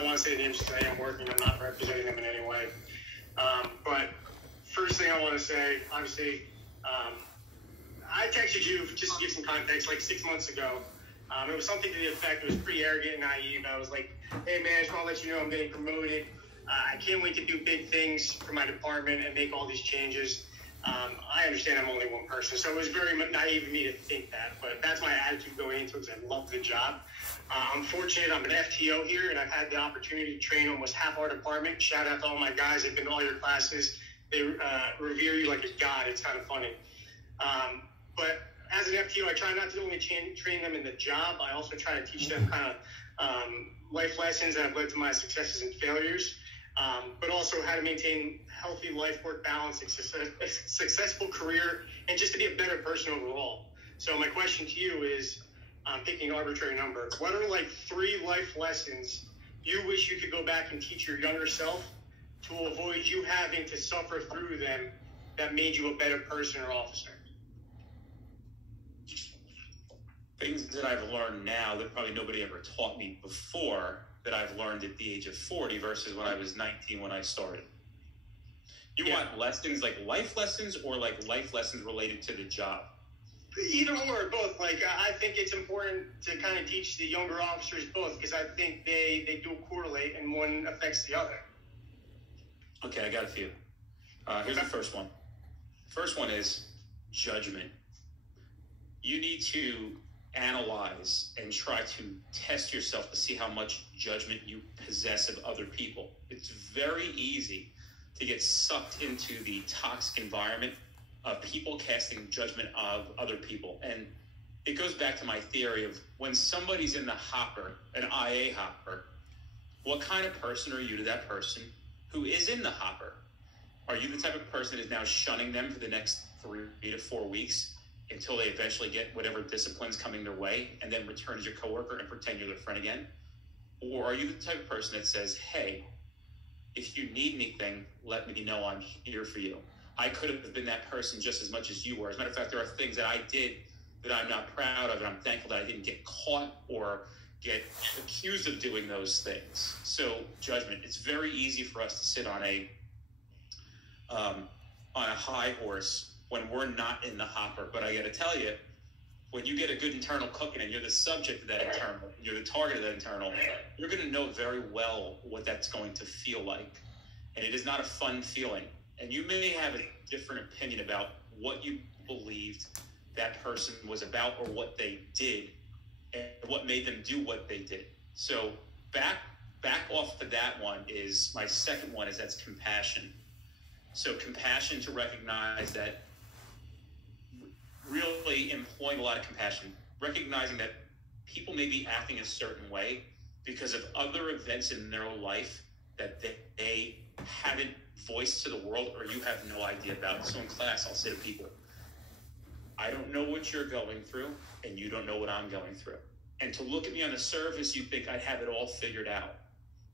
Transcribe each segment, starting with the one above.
don't want to say names because I am working. I'm not representing them in any way. But first thing I want to say, obviously, I texted you just to give some context like 6 months ago. It was something to the effect, it was pretty arrogant and naive. I was like, hey man, I just want to let you know I'm getting promoted. I can't wait to do big things for my department and make all these changes. I understand I'm only one person, so it was very naive of me to think that, but that's my attitude going into it because I love the job. I'm fortunate I'm an FTO here, and I've had the opportunity to train almost half our department. Shout out to all my guys. They've been to all your classes. They revere you like a god. It's kind of funny. But as an FTO, I try not to only train them in the job. I also try to teach them kind of life lessons that have led to my successes and failures, but also how to maintain healthy life-work balance, a successful career, and just to be a better person overall. So my question to you is, I'm picking an arbitrary number. What are like 3 life lessons you wish you could go back and teach your younger self to avoid you having to suffer through them that made you a better person or officer? Things that I've learned now that probably nobody ever taught me before that I've learned at the age of 40 versus when I was 19 when I started. You want lessons like life lessons or like life lessons related to the job? Either or, both. Like, I think it's important to kind of teach the younger officers both because I think they do correlate and one affects the other. Okay, I got a few. Here's the first one. First one is judgment. You need to analyze and try to test yourself to see how much judgment you possess of other people. It's very easy to get sucked into the toxic environment of people casting judgment of other people. And it goes back to my theory of when somebody's in the hopper, an IA hopper, what kind of person are you to that person who is in the hopper? Are you the type of person that is now shunning them for the next 3 to 4 weeks until they eventually get whatever discipline's coming their way and then return as your coworker and pretend you're their friend again? Or are you the type of person that says, hey, if you need anything, let me know, I'm here for you. I could have been that person just as much as you were. As a matter of fact, there are things that I did that I'm not proud of, and I'm thankful that I didn't get caught or get accused of doing those things. So judgment, it's very easy for us to sit on a high horse when we're not in the hopper. But I got to tell you, when you get a good internal cooking and you're the subject of that internal, you're the target of that internal, you're going to know very well what that's going to feel like. And it is not a fun feeling. And you may have a different opinion about what you believed that person was about or what they did and what made them do what they did. So back off of that one is my second one, is that's compassion. So compassion, to recognize that, really employing a lot of compassion, recognizing that people may be acting a certain way because of other events in their life that they haven't voiced to the world or you have no idea about. So in class, I'll say to people, I don't know what you're going through and you don't know what I'm going through. And to look at me on the surface, you think I have it all figured out,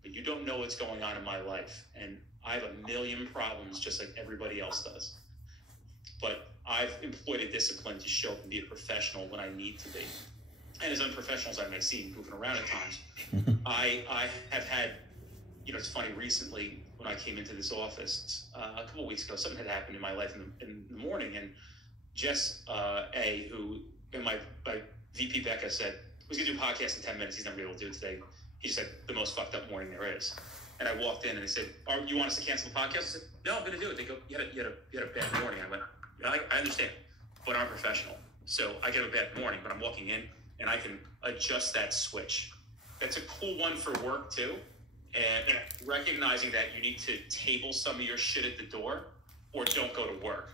but you don't know what's going on in my life. And I have a million problems just like everybody else does. But I've employed a discipline to show up and be a professional when I need to be. And as unprofessional as I may seem, moving around at times, I have had, it's funny, recently when I came into this office a couple of weeks ago, something had happened in my life in the morning, and Jess who, and my VP Becca said, was going to do a podcast in 10 minutes. He's never been able to do it today. He said, the most fucked up morning there is. And I walked in and they said, you want us to cancel the podcast? I said, no, I'm going to do it. They go, you had a bad morning. I went, I understand, but I'm professional. So I get a bad morning, but I'm walking in and I can adjust that switch. That's a cool one for work too. And recognizing that you need to table some of your shit at the door or don't go to work.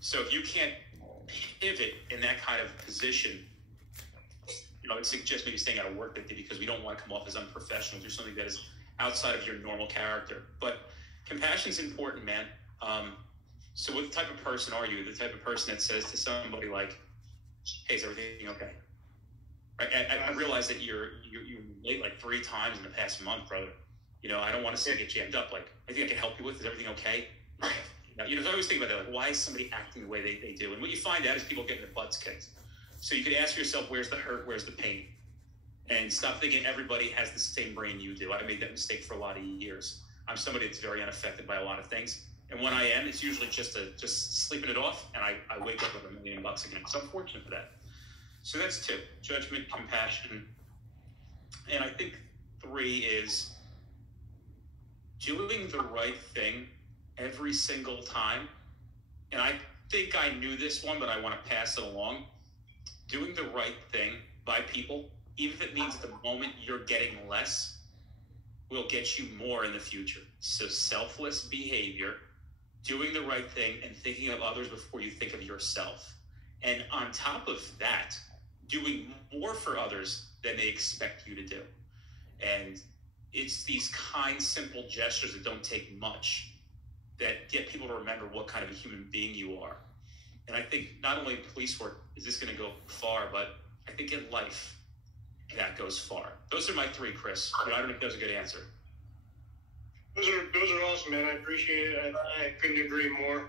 So if you can't pivot in that kind of position, I would suggest maybe staying out of work that day because we don't want to come off as unprofessional, do something that is outside of your normal character. But compassion is important, man. So what type of person are you? The type of person that says to somebody like, hey, is everything okay? Right? I realize that you're late like 3 times in the past month, brother. I don't want to say get jammed up. Like, I think I can help you with. Is everything okay? I always think about that. Like, why is somebody acting the way they do? And what you find out is people getting their butts kicked. So you could ask yourself, where's the hurt? Where's the pain? And stop thinking everybody has the same brain you do. I made that mistake for a lot of years. I'm somebody that's very unaffected by a lot of things. And when I am, it's usually just sleeping it off, and I wake up with $1 million again. So I'm fortunate for that. So that's 2, judgment, compassion. And I think 3 is doing the right thing every single time. And I think I knew this one, but I want to pass it along. Doing the right thing by people, even if it means at the moment you're getting less, will get you more in the future. So selfless behavior, doing the right thing, and thinking of others before you think of yourself. And on top of that, doing more for others than they expect you to do. And it's these kind, simple gestures that don't take much that get people to remember what kind of a human being you are. And I think not only in police work is this going to go far, but I think in life that goes far. Those are my 3, Chris. But I don't know if that was a good answer. Those are awesome, man. I appreciate it. I couldn't agree more.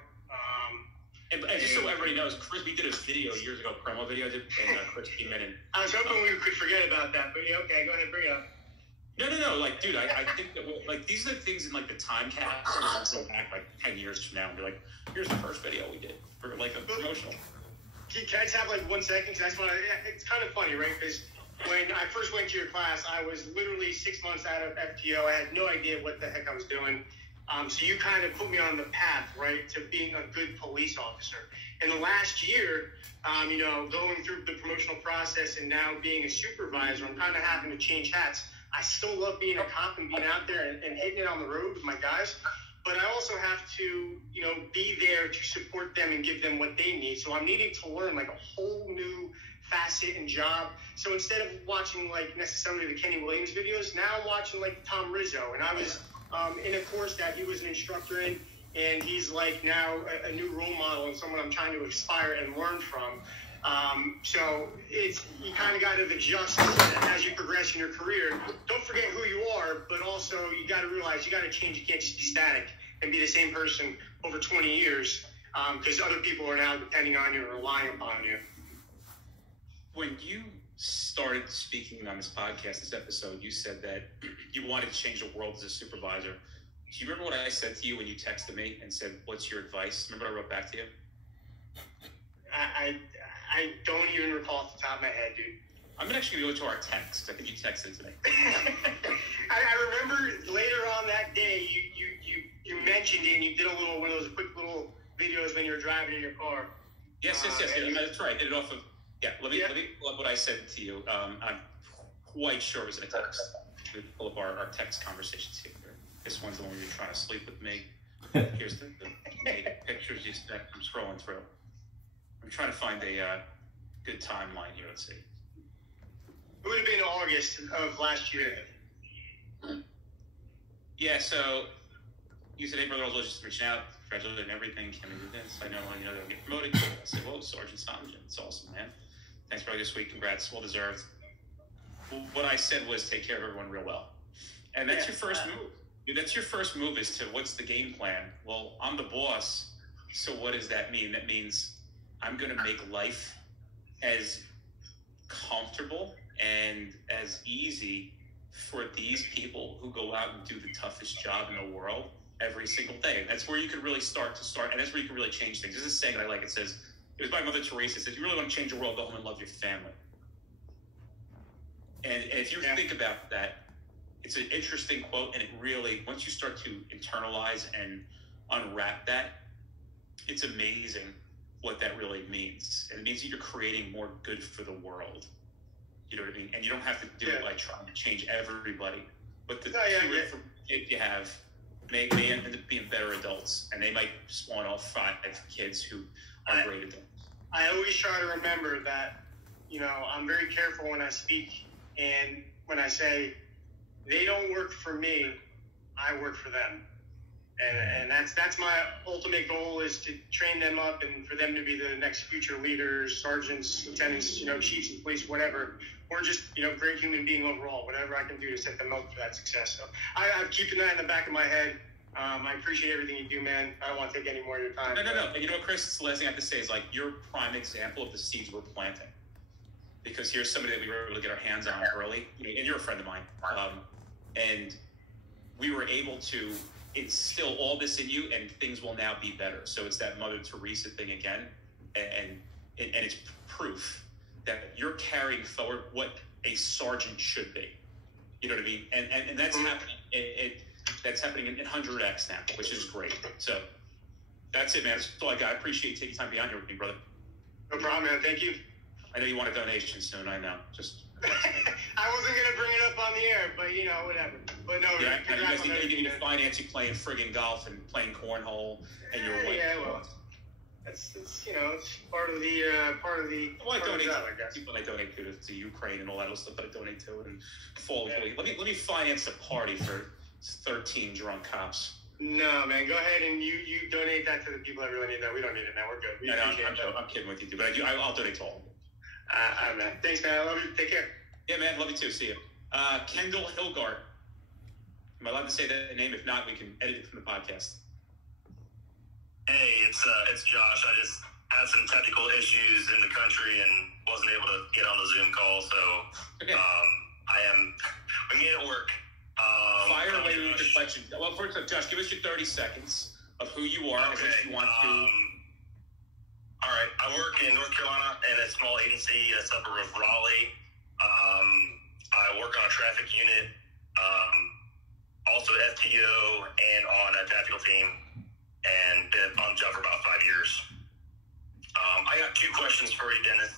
And just so everybody knows, Chris, we did a video years ago, promo video, and Chris came in and... I was hoping we could forget about that, but yeah, okay, go ahead, bring it up. No. Like, dude, I think that, like, these are the things in, like, the time capsule. I'll go back, like, 10 years from now and be like, here's the first video we did for, like, a promotional. Can I just have, like, 1 second? Because it's kind of funny, right? Because when I first went to your class, I was literally 6 months out of FTO. I had no idea what the heck I was doing. So you kind of put me on the path, right, to being a good police officer. In the last year, going through the promotional process and now being a supervisor, I'm kind of having to change hats. I still love being a cop and being out there and hitting it on the road with my guys. But I also have to, be there to support them and give them what they need. So I'm needing to learn, like, a whole new facet and job. So instead of watching, like, necessarily the Kenny Williams videos, now I'm watching, like, Tom Rizzo. And I was in a course that he was an instructor in, and he's, like, now a new role model and someone I'm trying to aspire and learn from. So you kind of got to adjust as you progress in your career. Don't forget who you are, but also you got to realize you got to change. You can't just be static and be the same person over 20 years because other people are now depending on you and relying upon you. When you started speaking on this podcast, this episode, you said that you wanted to change the world as a supervisor. Do you remember what I said to you when you texted me and said, "What's your advice?" Remember what I wrote back to you? I don't even recall off the top of my head, dude. I'm actually going to go to our text. I think you texted to me. I remember later on that day, you mentioned it, and you did one of those quick little videos when you were driving in your car. Yes. That's right. I did it off of... Yeah, let me pull up what I said to you. I'm quite sure it was in a text. We pull up our text conversations here. This one's the one where you're trying to sleep with me. Here's the pictures you sent. I'm scrolling through. I'm trying to find a good timeline here. Let's see. It would have been August of last year. Yeah, so you said, "Hey, brother, I was just reaching out. Congratulations on everything. Can we do this? I know, they'll get promoted." I said, "Well, Sergeant Stomgen, it's awesome, man. Thanks for all this week. Congrats. Well deserved." What I said was take care of everyone real well. And that's your first move. That's your first move is to what's the game plan? Well, I'm the boss. So what does that mean? That means I'm going to make life as comfortable and as easy for these people who go out and do the toughest job in the world every single day. And that's where you can really start, and that's where you can really change things. This is a saying that I like. It says, it was by Mother Teresa. It says, you really want to change the world, go home and love your family. And if you think about that, it's an interesting quote, and it really, once you start to internalize and unwrap that, it's amazing what that really means. And it means that you're creating more good for the world. You know what I mean? And you don't have to do it by trying to change everybody. But the kids you have may end up being better adults, and they might spawn off 5 kids who are great adults. I always try to remember that, I'm very careful when I speak and when I say, they don't work for me, I work for them. And that's my ultimate goal, is to train them up and for them to be the next future leaders, sergeants, lieutenants, chiefs of police, whatever, or just, great human being overall, whatever I can do to set them up for that success. So I'm keeping that in the back of my head. I appreciate everything you do, man. I don't want to take any more of your time. No. And Chris, the last thing I have to say is, like, you're a prime example of the seeds we're planting. because here's somebody that we were able to get our hands on early, and you're a friend of mine, and we were able to instill all this in you, and things will now be better. So it's that Mother Teresa thing again, and it's proof that you're carrying forward what a sergeant should be. You know what I mean? And that's happening. That's happening in 100x now, which is great. So that's it, man. That's all I got. I appreciate you taking time to be on here with me, brother. No problem, man. Thank you. I know you want a donation soon. I know. Just I wasn't gonna bring it up on the air, but whatever. But no, yeah, congrats on everything. You finance you playing friggin' golf and playing cornhole, and you're like, well, it's part of the. Well, I donate to people I donate to Ukraine and all that other stuff that I donate to, and fall. Yeah. Let me finance a party for 13 drunk cops. No, man, go ahead and you donate that to the people that really need that. We don't need it, man. We're good. I'm kidding with you, dude, but I'll donate to all of them. Man. Thanks, man. I love you. Take care. Yeah, man. Love you too. See you. Kendall Hilgart. Am I allowed to say that name? If not, we can edit it from the podcast. Hey, it's Josh. I just had some technical issues in the country and wasn't able to get on the Zoom call, so okay. We made it work. Fire away with your question. Well, first off, Josh, give us your 30 seconds of who you are and what you want to. All right, I work in North Carolina in a small agency, a suburb of Raleigh. I work on a traffic unit, also FTO, and on a tactical team, and been on the job for about 5 years. I got 2 questions for you, Dennis.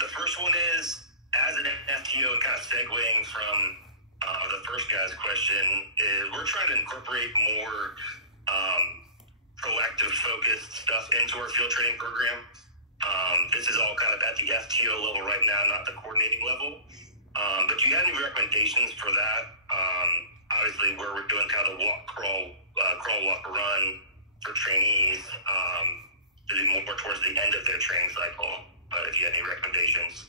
The first one is, as an FTO, kind of segueing from the first guy's question, is we're trying to incorporate more proactive, focused stuff into our field training program. This is all kind of at the FTO level right now, not the coordinating level. But do you have any recommendations for that? Obviously, where we're doing kind of the walk, crawl, walk, run for trainees, to do more towards the end of their training cycle. But if you have any recommendations.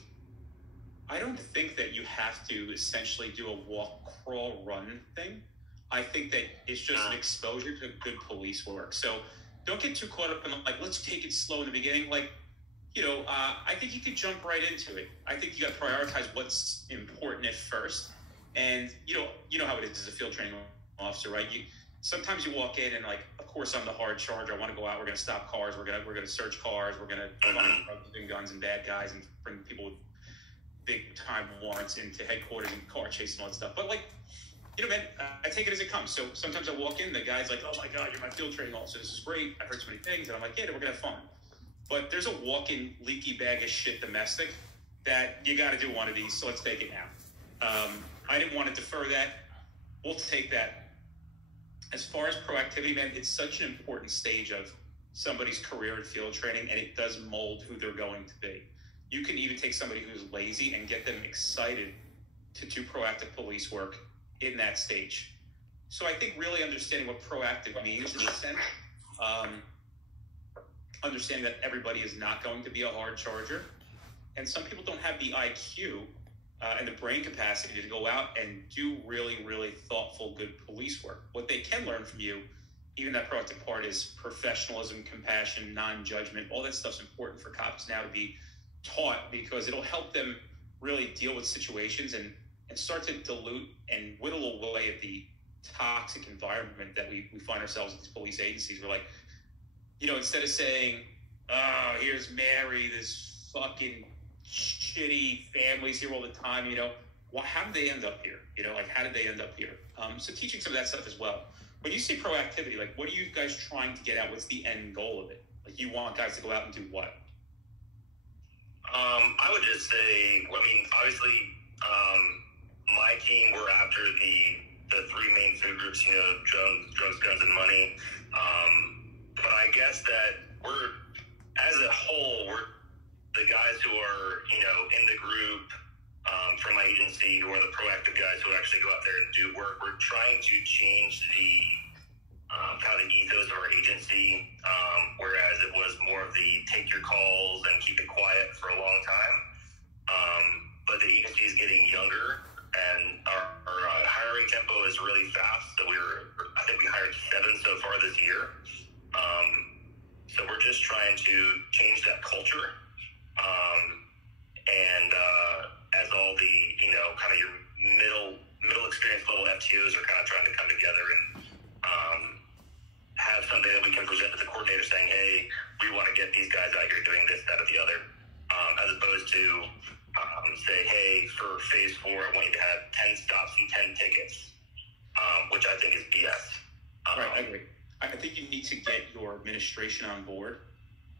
I don't think that you have to essentially do a walk, crawl, run thing. I think that it's just an exposure to good police work. So don't get too caught up in let's take it slow in the beginning. I think you could jump right into it. I think you got to prioritize what's important at first. And you know how it is as a field training officer, right? Sometimes you walk in and of course I'm the hard charger. I want to go out. We're going to stop cars. We're going to search cars. We're going to find drugs and guns and bad guys and bring people with big time warrants into headquarters and car chase and all that stuff. But man, I take it as it comes. So sometimes I walk in, the guy's like, "Oh my God, you're my field training officer. This is great. I've heard so many things." And I'm like, "Yeah, we're gonna have fun." But there's a walk-in leaky bag of shit domestic that you got to do one of these. So let's take it now. I didn't want to defer that. We'll take that. As far as proactivity, man, it's such an important stage of somebody's career in field training, and it does mold who they're going to be. You can even take somebody who's lazy and get them excited to do proactive police work in that stage. So I think really understanding what proactive means in a sense, understanding that everybody is not going to be a hard charger, and some people don't have the IQ and the brain capacity to go out and do really, really thoughtful, good police work. What they can learn from you, even that proactive part, is professionalism, compassion, non-judgment. All that stuff's important for cops now to be taught, because it'll help them really deal with situations and start to dilute and whittle away at the toxic environment that we find ourselves in these police agencies. We're like, instead of saying, "Oh, here's Mary, this fucking shitty families here all the time," how did they end up here? How did they end up here? So teaching some of that stuff as well. When you say proactivity, what are you guys trying to get at? What's the end goal of it? You want guys to go out and do what? I would just say, obviously, my team, we're after the 3 main food groups, drugs, guns, and money. But I guess that we're, as a whole, we're the guys who are, in the group from my agency, who are the proactive guys who actually go out there and do work. We're trying to change the kind of the ethos of our agency, whereas it was more of the take your calls and keep it quiet for a long time. But the agency is getting younger, and our hiring tempo is really fast. So I think we hired 7 so far this year. So we're just trying to change that culture. and as all the, kind of your middle experience level FTOs are kind of trying to come together and have something that we can present to the coordinator saying, hey, we want to get these guys out here doing this, that, or the other, as opposed to say, hey, for phase 4, I want you to have 10 stops and 10 tickets, which I think is BS. Right, I agree. I think you need to get your administration on board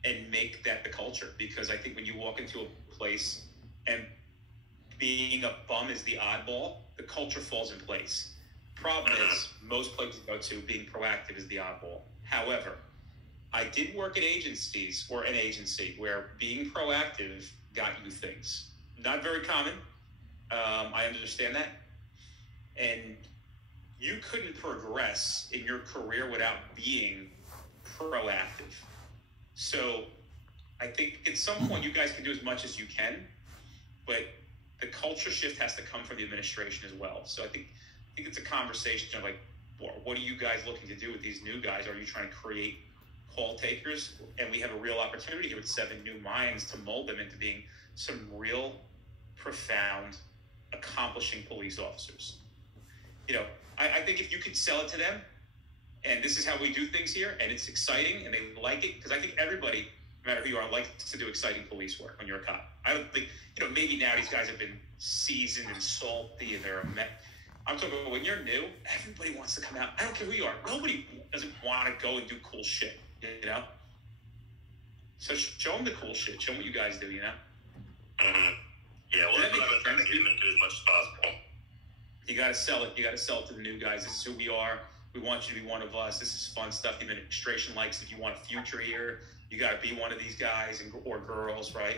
and make that the culture, because I think when you walk into a place and being a bum is the oddball, the culture falls in place. Problem is, most places you go to, being proactive is the oddball. However, I did work at agencies, or an agency, where being proactive got you things. Not very common. I understand that. And you couldn't progress in your career without being proactive. So I think at some point you guys can do as much as you can, but the culture shift has to come from the administration as well. So I think it's a conversation of like, what are you guys looking to do with these new guys? Are you trying to create call takers? And we have a real opportunity here with 7 new minds to mold them into being some real profound, accomplishing police officers. I think if you could sell it to them, and this is how we do things here, and it's exciting, and they like it, because I think everybody, no matter who you are, likes to do exciting police work when you're a cop. I don't think, maybe now these guys have been seasoned and salty, and they're I'm talking about when you're new, everybody wants to come out. I don't care who you are. Nobody doesn't want to go and do cool shit, So show them the cool shit. Show them what you guys do, Mm-hmm. Yeah, well, that's what I'm trying to get them into as much as possible. You got to sell it. You got to sell it to the new guys. This is who we are. We want you to be one of us. This is fun stuff the administration likes. If you want a future here, you got to be one of these guys or girls, right?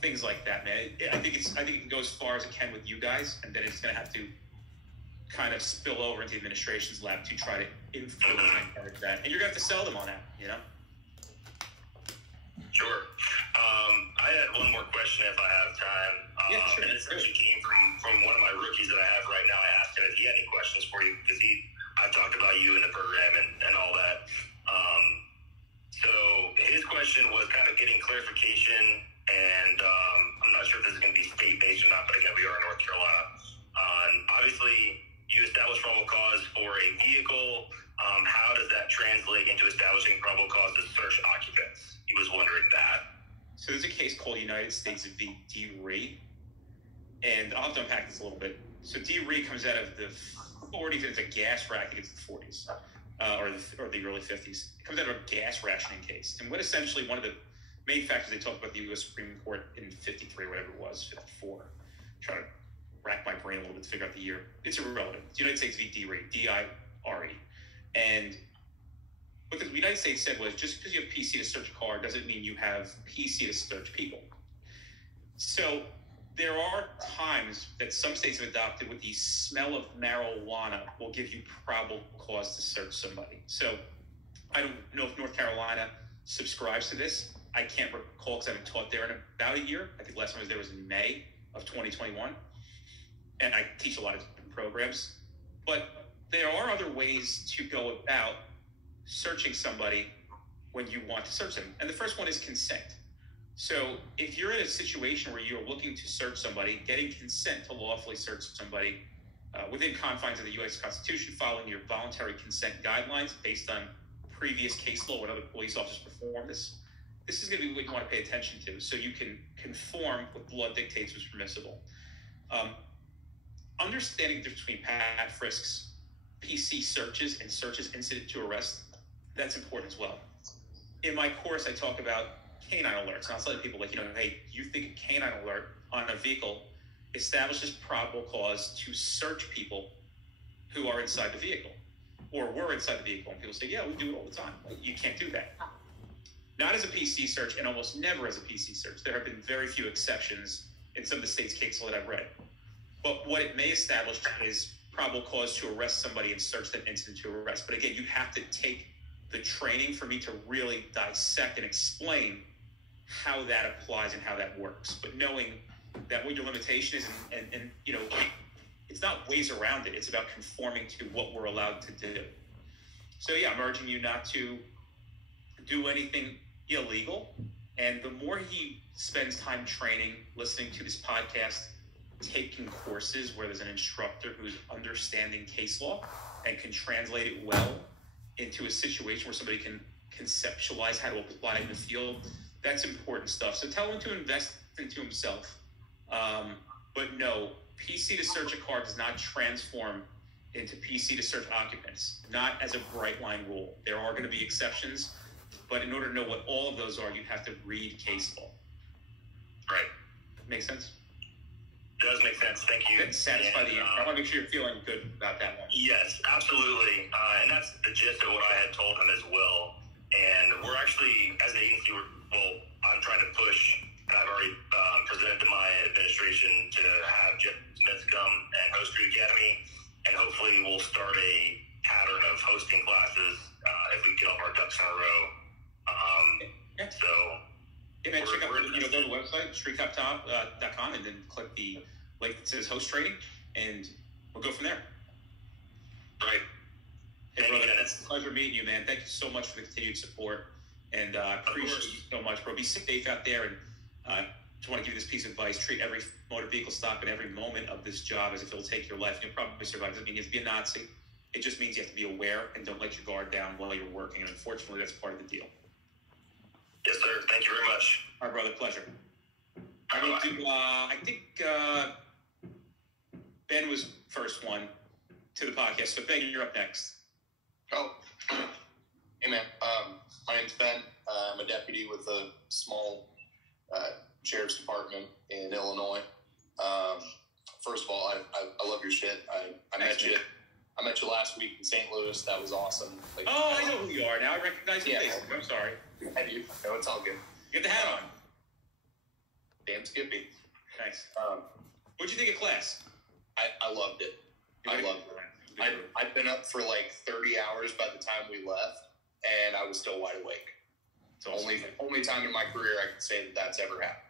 Things like that, man. I think it can go as far as it can with you guys, and then it's going to have to kind of spill over into the administration's lap to try to influence and encourage that. And you're going to have to sell them on that, Sure. I had one more question if I have time. Yeah, sure. And it actually came from one of my rookies that I have right now. I asked him if he had any questions for you, because I talked about you in the program and all that. So his question was kind of getting clarification, and I'm not sure if this is going to be state-based or not, but again, we are in North Carolina. Obviously, you establish probable cause for a vehicle. How does that translate into establishing probable cause to search occupants? He was wondering that. So there's a case called United States v. D. Ree, and I'll have to unpack this a little bit. So D. Ree comes out of the 40s, and it's a gas rack. I think it's the 40s or the early 50s. It comes out of a gas rationing case. And what essentially one of the main factors they talked about the U.S. Supreme Court in 53, whatever it was, 54. I'm trying to rack my brain a little bit to figure out the year. It's irrelevant. It's United States v. D. Ree, D-I-R-E. And what the United States said was, just because you have PC to search a car doesn't mean you have PC to search people. So there are times that some states have adopted with the smell of marijuana will give you probable cause to search somebody. So I don't know if North Carolina subscribes to this. I can't recall because I haven't taught there in about a year. I think the last time I was there was in May of 2021. And I teach a lot of different programs. But there are other ways to go about searching somebody when you want to search them. And the first one is consent. So if you're in a situation where you're looking to search somebody, getting consent to lawfully search somebody within confines of the U.S. Constitution, following your voluntary consent guidelines based on previous case law when other police officers perform this is going to be what you want to pay attention to, so you can conform what the law dictates was permissible. Understanding the difference between pat frisks, PC searches, and searches incident to arrest, that's important as well. In my course, I talk about canine alerts. And I'll tell people, hey, you think a canine alert on a vehicle establishes probable cause to search people who are inside the vehicle or were inside the vehicle. And people say, yeah, we do it all the time. Well, you can't do that. Not as a PC search, and almost never as a PC search. There have been very few exceptions in some of the state's case law that I've read. But what it may establish is probable cause to arrest somebody and search them incident to arrest. But again, you have to take the training for me to really dissect and explain how that applies and how that works. But knowing that what your limitation is, and it's not ways around it. It's about conforming to what we're allowed to do. So yeah, I'm urging you not to do anything illegal And the more he spends time training, listening to this podcast, taking courses where there's an instructor who's understanding case law and can translate it well into a situation where somebody can conceptualize how to apply it in the field, that's important stuff. So tell him to invest into himself. But no, PC to search a car does not transform into PC to search occupants, not as a bright line rule. There are going to be exceptions, but in order to know what all of those are, you have to read case law. Right. Make sense? It does make sense. Thank you. Satisfy the I want to make sure you're feeling good about that one. Yes, absolutely. And that's the gist of what I had told him as well. And we're actually, as an agency, I'm trying to push, and I've already presented to my administration to have Jeff Smith come and host Street Academy, and hopefully we'll start a pattern of hosting classes if we get all our ducks in a row. So, yeah, man, check out go to the website, streetcoptop.com, and then click the link that says host training, and we'll go from there. Right. Hey, brother, it's a pleasure meeting you, man. Thank you so much for the continued support, and I appreciate you so much, bro. Be safe out there, and just want to give you this piece of advice. Treat every motor vehicle stop and every moment of this job as if it'll take your life. You'll probably survive. It doesn't mean you have to be a Nazi. It just means you have to be aware and don't let your guard down while you're working, and unfortunately, that's part of the deal. Yes, sir. Thank you very much. All right, brother. Pleasure. I think Ben was first one to the podcast, so Ben, you're up next. Oh, hey man. My name's Ben. I'm a deputy with a small sheriff's department in Illinois. First of all, I love your shit. I met you. I met you last week in St. Louis. That was awesome. I know who you are now. I recognize your face. I'm sorry. Have you? No, it's all good. You get the hat on. Damn Skippy. Nice. What'd you think of class? I loved it. I loved it. I'd been up for like 30 hours by the time we left, and I was still wide awake. It's awesome. Only time in my career I can say that that's ever happened.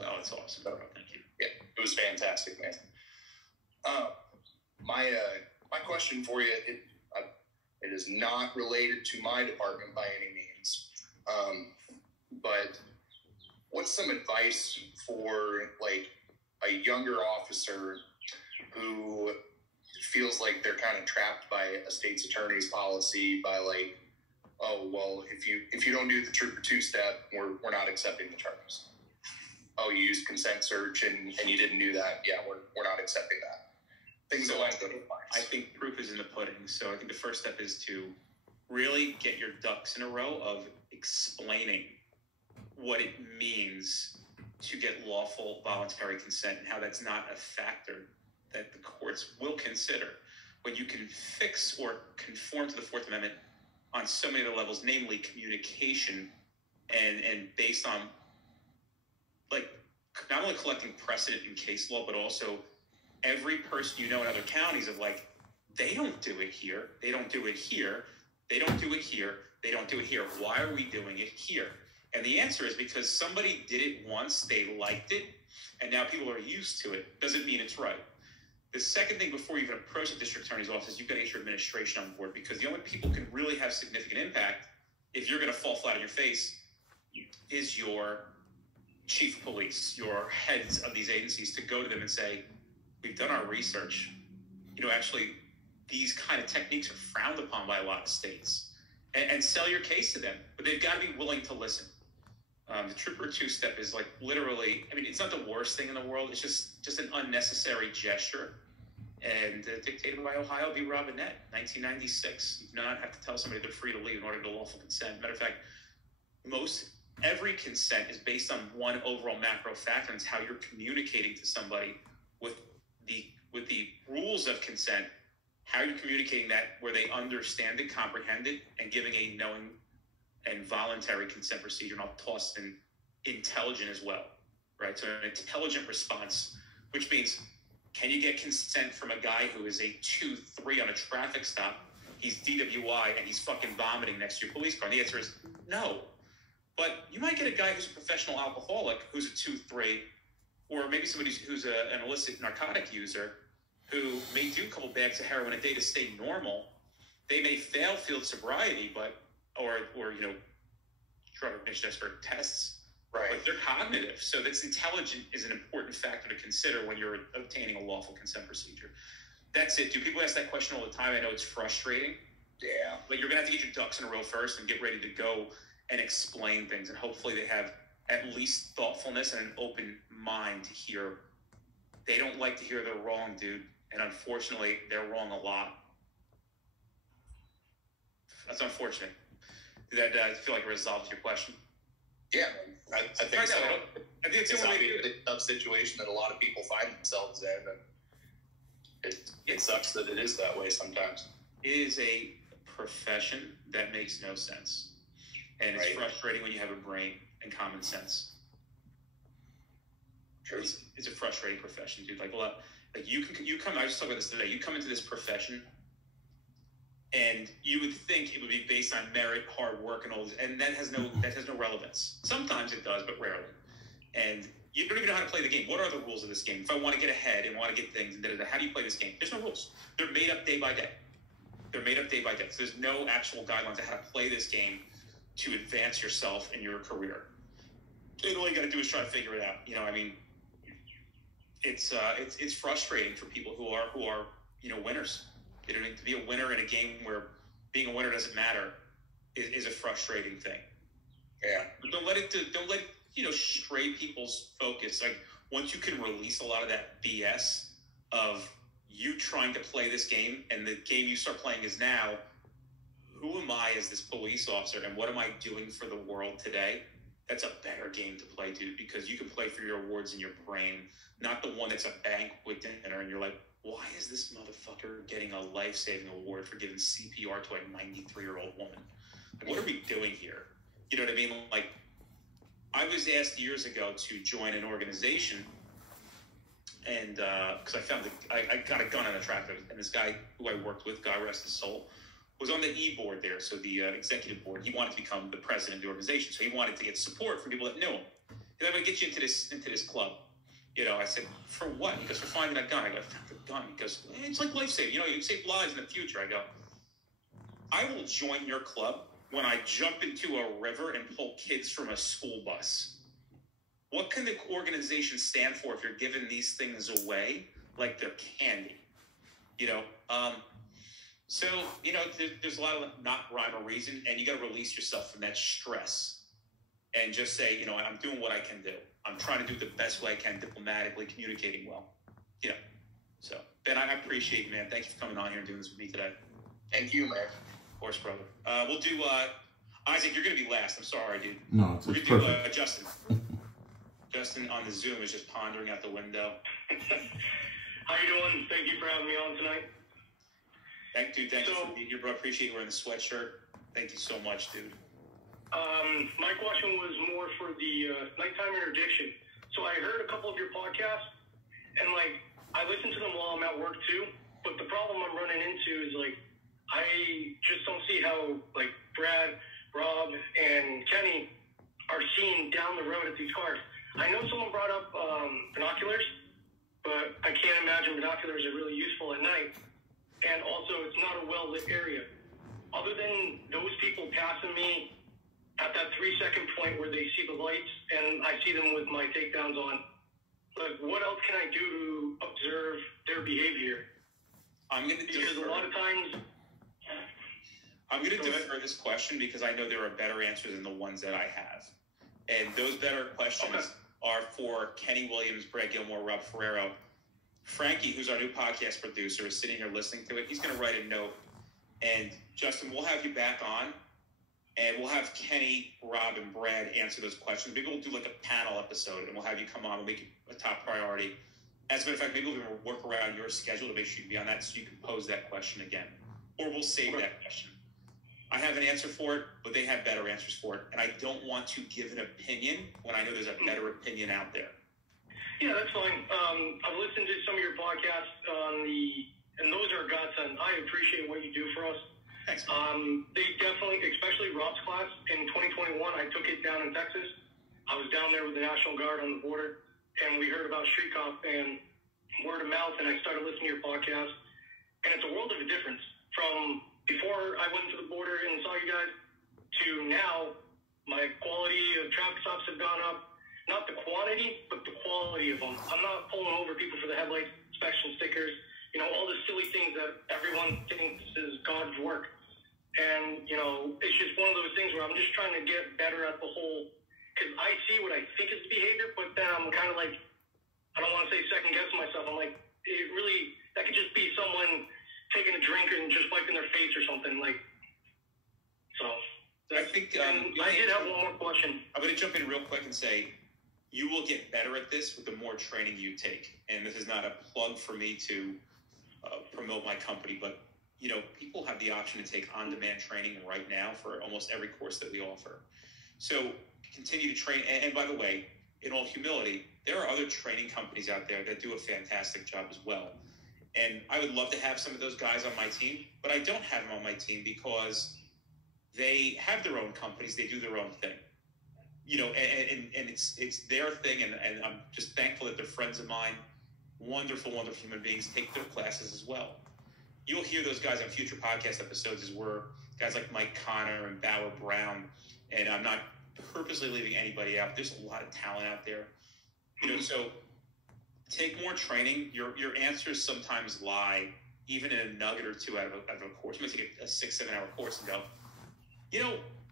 Oh, it's awesome. Thank you. Yeah, it was fantastic, man. My question for you, it is not related to my department by any means, but what's some advice for like a younger officer who feels like they're kind of trapped by a state's attorney's policy by like, oh, well, if you don't do the trooper two-step, we're not accepting the charges. Oh, you used consent search and you didn't do that. Yeah, we're not accepting that. Things along those lines. I think proof is in the pudding. So I think the first step is to really get your ducks in a row of explaining what it means to get lawful voluntary consent and how that's not a factor that the courts will consider when you can fix or conform to the Fourth Amendment on so many other levels, namely communication and based on like not only collecting precedent in case law, but also every person you know in other counties of like, they don't do it here. They don't do it here. They don't do it here. They don't do it here. Why are we doing it here? And the answer is because somebody did it once, they liked it, and now people are used to it. Doesn't mean it's right. The second thing before you even approach the district attorney's office, you've got to get your administration on board, because the only people who can really have significant impact if you're going to fall flat on your face is your chief of police, your heads of these agencies, to go to them and say, we've done our research. Actually, these kind of techniques are frowned upon by a lot of states, and sell your case to them. But they've got to be willing to listen. The trooper two-step is like literally, it's not the worst thing in the world. It's just an unnecessary gesture. And dictated by Ohio v. Robinette, 1996. You do not have to tell somebody they're free to leave in order to lawful consent. Matter of fact, every consent is based on one overall macro factor, and it's how you're communicating to somebody with the rules of consent, how you're communicating that where they understand it, comprehend it, and giving a knowing and voluntary consent procedure. And I'll toss in intelligent as well, right? So an intelligent response, which means, can you get consent from a guy who is a 2-3 on a traffic stop? He's DWI and he's fucking vomiting next to your police car. And the answer is no. But you might get a guy who's a professional alcoholic who's a 2-3, or maybe somebody who's an illicit narcotic user who may do a couple bags of heroin a day to stay normal. They may fail field sobriety, or drug emission test for tests, Right. But they're cognitive. So that's intelligent is an important factor to consider when you're obtaining a lawful consent procedure. That's it. Do people ask that question all the time? I know it's frustrating. Yeah. But you're going to have to get your ducks in a row first and get ready to go and explain things. And hopefully they have at least thoughtfulness and an open mind to hear. They don't like to hear they're wrong, dude. And unfortunately, they're wrong a lot. That's unfortunate. Did that feel like it resolved your question? Yeah, I think so. I think it's a tough situation that a lot of people find themselves in, and it sucks that it is that way sometimes. It is a profession that makes no sense, and it's frustrating when you have a brain and common sense. True. It's a frustrating profession, dude. Like you come. I was talking about this today. You come into this profession, and you would think it would be based on merit, hard work, and all this, and that has no relevance. Sometimes it does, but rarely. And you don't even know how to play the game. What are the rules of this game? If I want to get ahead and want to get things, how do you play this game? There's no rules. They're made up day by day. So there's no actual guidelines on how to play this game to advance yourself in your career. And all you got to do is try to figure it out. You know, I mean, it's frustrating for people who are winners. You know, to be a winner in a game where being a winner doesn't matter is a frustrating thing. Yeah. But don't let it stray people's focus. Like once you can release a lot of that BS of you trying to play this game and the game you start playing is now, who am I as this police officer and what am I doing for the world today? That's a better game to play, dude, because you can play for your awards in your brain, not the one that's a banquet dinner and you're like, why is this motherfucker getting a life-saving award for giving CPR to a 93-year-old woman? Like, what are we doing here? You know what I mean? Like, I was asked years ago to join an organization, and because I got a gun on a tractor, and this guy who I worked with, God rest his soul, was on the E-board there, so the executive board. He wanted to become the president of the organization, so he wanted to get support from people that knew him. And I'm going to get you into this club. You know, I said, for what? He goes, for finding a gun. I go, I found a gun. He goes, it's like life-saving. You know, you can save lives in the future. I go, I will join your club when I jump into a river and pull kids from a school bus. What can the organization stand for if you're giving these things away like they're candy? You know, so, you know, there's a lot of not rhyme or reason, and you got to release yourself from that stress and just say, you know, I'm doing what I can do. I'm trying to do the best way I can, diplomatically, communicating well. You know, so, Ben, I appreciate you, man. Thank you for coming on here and doing this with me today. Thank you, man. Of course, brother. We'll do, Isaac, you're going to be last. I'm sorry, dude. No, it's perfect. Justin. Justin on the Zoom is just pondering out the window. How you doing? Thank you for having me on tonight. Thank you for being here, bro. Appreciate you wearing the sweatshirt. Thank you so much, dude. My question was more for the nighttime interdiction. So I heard a couple of your podcasts, and I listen to them while I'm at work too. But the problem I'm running into is I just don't see how Brad, Rob, and Kenny are seeing down the road at these cars. I know someone brought up binoculars, but I can't imagine binoculars are really useful at night. And also, it's not a well-lit area. Other than those people passing me at that 3-second point where they see the lights and I see them with my takedowns on, what else can I do to observe their behavior? I'm going to defer. A lot of times... I'm going to defer this question because I know there are better answers than the ones that I have. And those better questions are for Kenny Williams, Brad Gilmore, Rob Ferrero. Frankie, who's our new podcast producer, is sitting here listening to it. He's going to write a note. And Justin, we'll have you back on, and we'll have Kenny, Rob, and Brad answer those questions. Maybe we'll do a panel episode, and we'll have you come on and make it a top priority. As a matter of fact, maybe we'll work around your schedule to make sure you can be on that so you can pose that question again. Or we'll save that question. I have an answer for it, but they have better answers for it. And I don't want to give an opinion when I know there's a better opinion out there. Yeah, that's fine. I've listened to some of your podcasts and those are godsend. I appreciate what you do for us. Thanks. They definitely, especially Rob's class in 2021, I took it down in Texas. I was down there with the National Guard on the border, and we heard about Street Cop and word of mouth, and I started listening to your podcast. And it's a world of a difference from before I went to the border and saw you guys to now My quality of traffic stops have gone up. Not the quantity, but the quality of them. I'm not pulling over people for the headlights, inspection stickers, all the silly things that everyone thinks is God's work. And, it's just one of those things where I'm just trying to get better at the whole, because I see what I think is behavior, but then I'm kind of like, I don't want to say second guessing myself. I'm like, that could just be someone taking a drink and just wiping their face or something. So I think I did have one more question. I'm going to jump in real quick and say you will get better at this with the more training you take. And this is not a plug for me to promote my company, but people have the option to take on-demand training right now for almost every course that we offer. So continue to train. And by the way, in all humility, there are other training companies out there that do a fantastic job as well. And I would love to have some of those guys on my team, but I don't have them on my team because they have their own companies. They do their own thing, and it's their thing. And I'm just thankful that they're friends of mine. Wonderful, wonderful human beings take their classes as well. You'll hear those guys on future podcast episodes as we're guys like Mike Connor and Bauer Brown. And I'm not purposely leaving anybody out. There's a lot of talent out there, so take more training. Your answers sometimes lie even in a nugget or two out of a course. You might take a 6-7 hour course and go,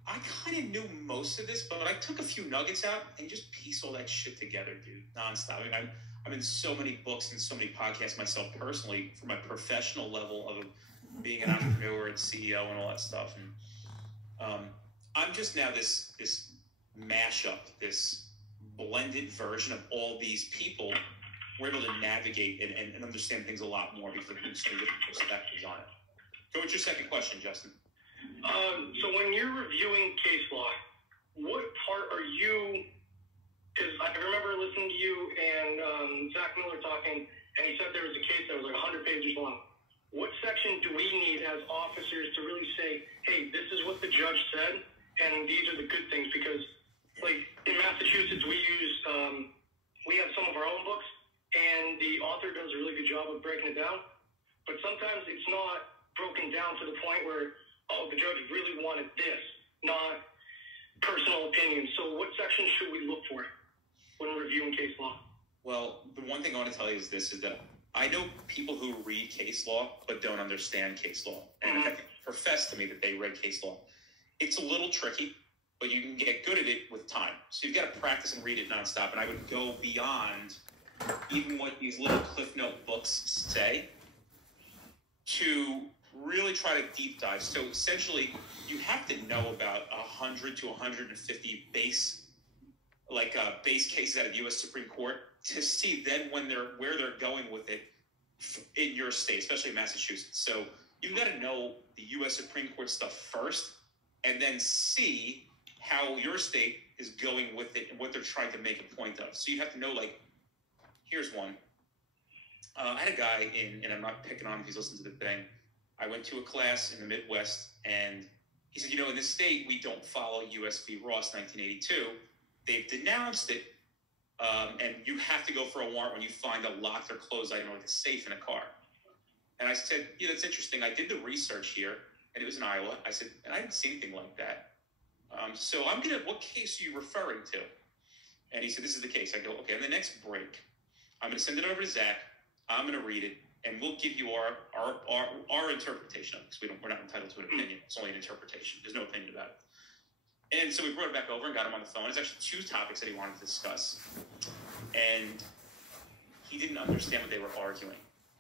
I kind of knew most of this, but I took a few nuggets out and just piece all that shit together, dude, nonstop. I mean, I'm in so many books and so many podcasts myself personally for my professional level of being an entrepreneur and CEO and all that stuff. And I'm just now this mashup, this blended version of all these people. We're able to navigate and understand things a lot more because of so many different perspectives on it. Go with your second question, Justin. So when you're reviewing case law, what part are you, because I remember listening to you and Zach Miller talking, and he said there was a case that was like 100 pages long. What section do we need as officers to really say, hey, this is what the judge said, and these are the good things? Because, like, in Massachusetts, we have some of our own books, and the author does a really good job of breaking it down. But sometimes it's not broken down to the point where, the judge really wanted this, not personal opinion. So what section should we look for when reviewing case law? Well, the one thing I want to tell you is this, is that I know people who read case law but don't understand case law. And in fact, profess to me that they read case law. It's a little tricky, but you can get good at it with time. So you've got to practice and read it nonstop. And I would go beyond even what these little Cliff Note books say to really try to deep dive. So essentially, you have to know about 100 to 150 base cases out of U.S. Supreme Court to see then where they're going with it in your state, especially Massachusetts. So you've got to know the U.S. Supreme Court stuff first, and then see how your state is going with it and what they're trying to make a point of. So you have to know, here's one. I had a guy and I'm not picking on him if he's listening to the thing. I went to a class in the Midwest, and he said, in this state, we don't follow U.S. v. Ross 1982. They've denounced it, and you have to go for a warrant when you find a locked or closed item like a safe in a car. And I said, that's interesting. I did the research here, and it was in Iowa. I said, and I didn't see anything like that. So what case are you referring to? And he said, this is the case. I go, okay, on the next break, I'm going to send it over to Zach. I'm going to read it. And we'll give you our interpretation of it, because we're not entitled to an opinion. It's only an interpretation. There's no opinion about it. And so we brought it back over and got him on the phone. It's actually two topics that he wanted to discuss. And he didn't understand what they were arguing.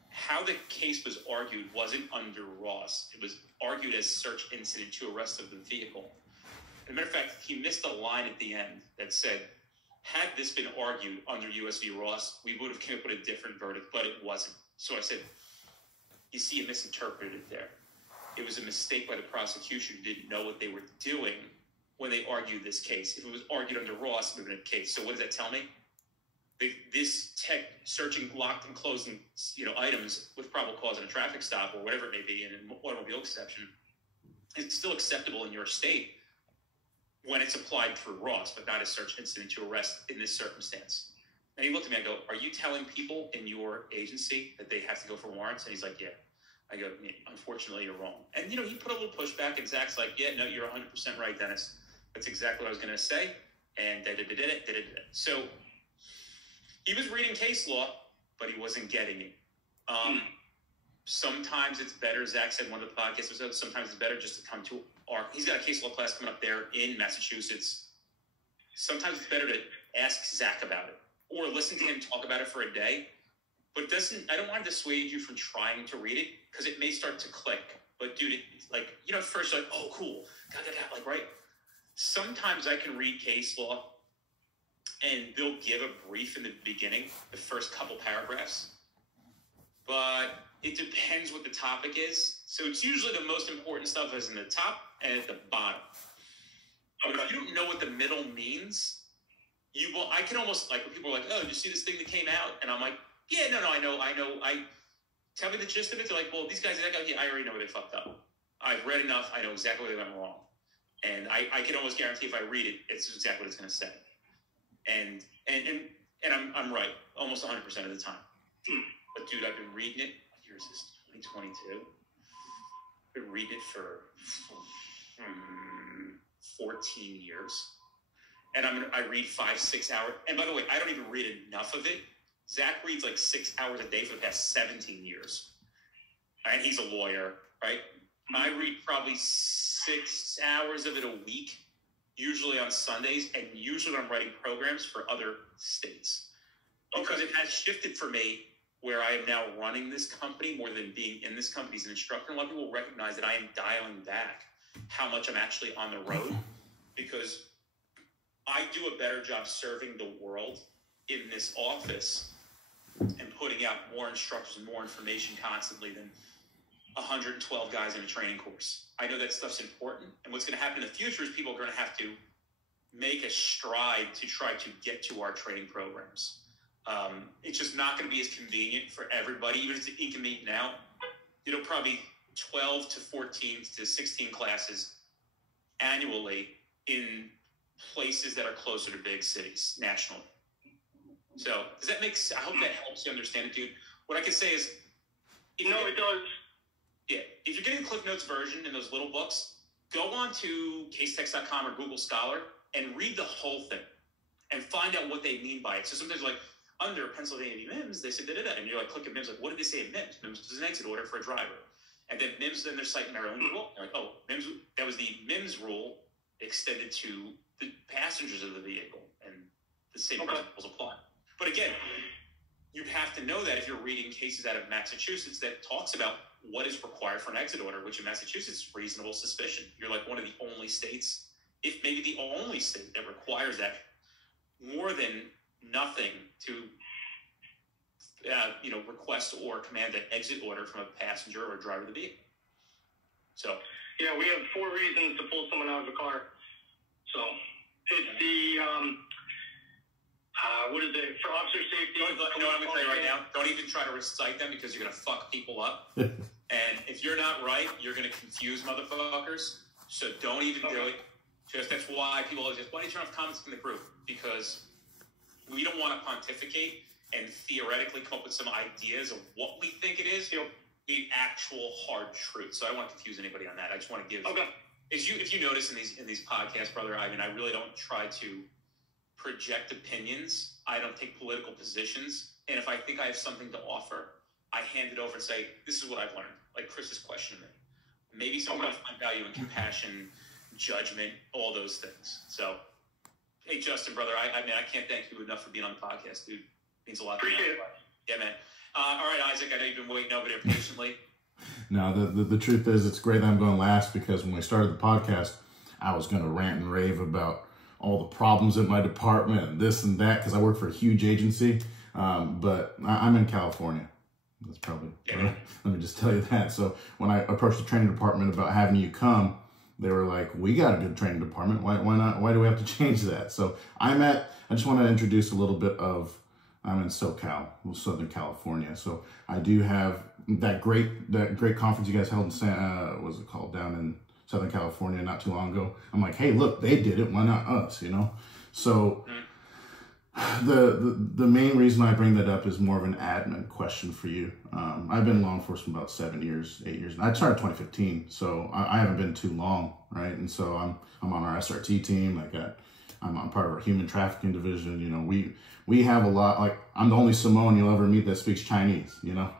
How the case was argued wasn't under Ross. It was argued as search incident to arrest of the vehicle. As a matter of fact, he missed a line at the end that said, had this been argued under U.S. v. Ross, we would have come up with a different verdict, but it wasn't. So I said, you see, you misinterpreted it there. It was a mistake by the prosecution who didn't know what they were doing when they argued this case. If it was argued under Ross, it would have been a case. So what does that tell me? This tech searching locked and closing, items with probable cause in a traffic stop or whatever it may be in an automobile exception, is still acceptable in your state when it's applied through Ross, but not a search incident to arrest in this circumstance. And he looked at me, I go, are you telling people in your agency that they have to go for warrants? And he's like, yeah. I go, unfortunately, you're wrong. And, he put a little pushback, and Zach's like, yeah, no, you're 100% right, Dennis. That's exactly what I was going to say. And So he was reading case law, but he wasn't getting it. Sometimes it's better, Zach said in one of the podcast episodes, sometimes it's better just to come to he's got a case law class coming up there in Massachusetts. Sometimes it's better to ask Zach about it or listen to him talk about it for a day. But I don't want to dissuade you from trying to read it because it may start to click. But dude, at first you're like, oh, cool. Like, right? Sometimes I can read case law and they'll give a brief in the beginning, the first couple paragraphs. But it depends what the topic is. So it's usually the most important stuff is in the top and at the bottom. But if you don't know what the middle means, I can almost, like, when people are like, oh, did you see this thing that came out? And I'm like, yeah, no, I know. Tell me the gist of it. They're like, well, these guys, I already know where they fucked up. I've read enough. I know exactly where they went wrong. And I can almost guarantee if I read it, it's exactly what it's going to say. And I'm right almost 100% of the time. But dude, I've been reading it. What year is this? 2022. I've been reading it for 14 years. And I read 5-6 hours. And by the way, I don't even read enough of it. Zach reads like 6 hours a day for the past 17 years. And he's a lawyer, right? I read probably 6 hours of it a week, usually on Sundays, and usually when I'm writing programs for other states. Because it has shifted for me where I am now running this company more than being in this company as an instructor. A lot of people recognize that I am dialing back how much I'm actually on the road because I do a better job serving the world in this office and putting out more instructors and more information constantly than 112 guys in a training course. I know that stuff's important. And what's going to happen in the future is people are going to have to make a stride to try to get to our training programs. It's just not going to be as convenient for everybody, even if it's inconvenient now. Probably 12 to 14 to 16 classes annually in places that are closer to big cities nationally. So does that make sense? I hope that helps you understand it, dude. What I can say is... It does. Yeah. If you're getting the Cliff Notes version in those little books, go on to casetext.com or Google Scholar and read the whole thing and find out what they mean by it. So sometimes like, under Pennsylvania MIMS, they said da-da-da. And you're like, clicking MIMS, like, what did they say in MIMS? MIMS is an exit order for a driver. And then MIMS, then they're citing Maryland rule. They're like, oh, MIMS, that was the MIMS rule extended to the passengers of the vehicle. And the same principles apply. But again, you have to know that if you're reading cases out of Massachusetts that talks about what is required for an exit order, which in Massachusetts is reasonable suspicion. You're like one of the only states, if maybe the only state that requires that more than nothing to request or command an exit order from a passenger or driver of the vehicle. So yeah, we have 4 reasons to pull someone out of a car. So it's the what is it for officer safety? You know what I'm going to tell you right now? Don't even try to recite them because you're going to fuck people up. And if you're not right, you're going to confuse motherfuckers. So don't even do it. That's why people always just, why do you turn off comments in the group? Because we don't want to pontificate and theoretically come up with some ideas of what we think it is. The actual hard truth. So I don't want to confuse anybody on that. I just want to give. Okay. If you notice in these podcasts, brother, I mean, I really don't try to project opinions. I don't take political positions. And if I think I have something to offer, I hand it over and say, this is what I've learned. Like Chris's question to me. Maybe someone will find value in compassion, judgment, all those things. So, hey, Justin, brother, I mean, I can't thank you enough for being on the podcast, dude. It means a lot to me. Appreciate it. Yeah, man. All right, Isaac, I know you've been waiting over there patiently. No, the truth is it's great that I'm going last because when we started the podcast, I was going to rant and rave about all the problems in my department and this and that because I work for a huge agency, but I'm in California. That's probably, let me just tell you that. So when I approached the training department about having you come, they were like, we got a good training department. Why not? Why do we have to change that? So I just want to introduce a little bit of, I'm in SoCal, Southern California. So I do have that great conference you guys held in what was it called, down in Southern California not too long ago. I'm like, hey, look, they did it. Why not us? So The main reason I bring that up is more of an admin question for you. I've been in law enforcement about 8 years. I started 2015, so I haven't been too long, right? And so I'm on our SRT team. I'm part of our human trafficking division. You know, we have a lot. Like, I'm the only Samoan you'll ever meet that speaks Chinese. You know,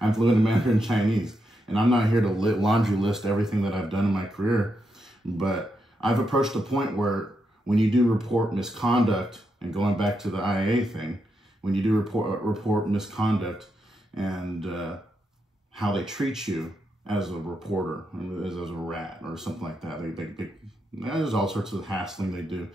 I'm fluent in Mandarin Chinese, and I'm not here to laundry list everything that I've done in my career, but I've approached a point where when you do report misconduct, and going back to the IAA thing, when you do report misconduct and how they treat you as a reporter, as a rat or something like that, there's all sorts of hassling they do.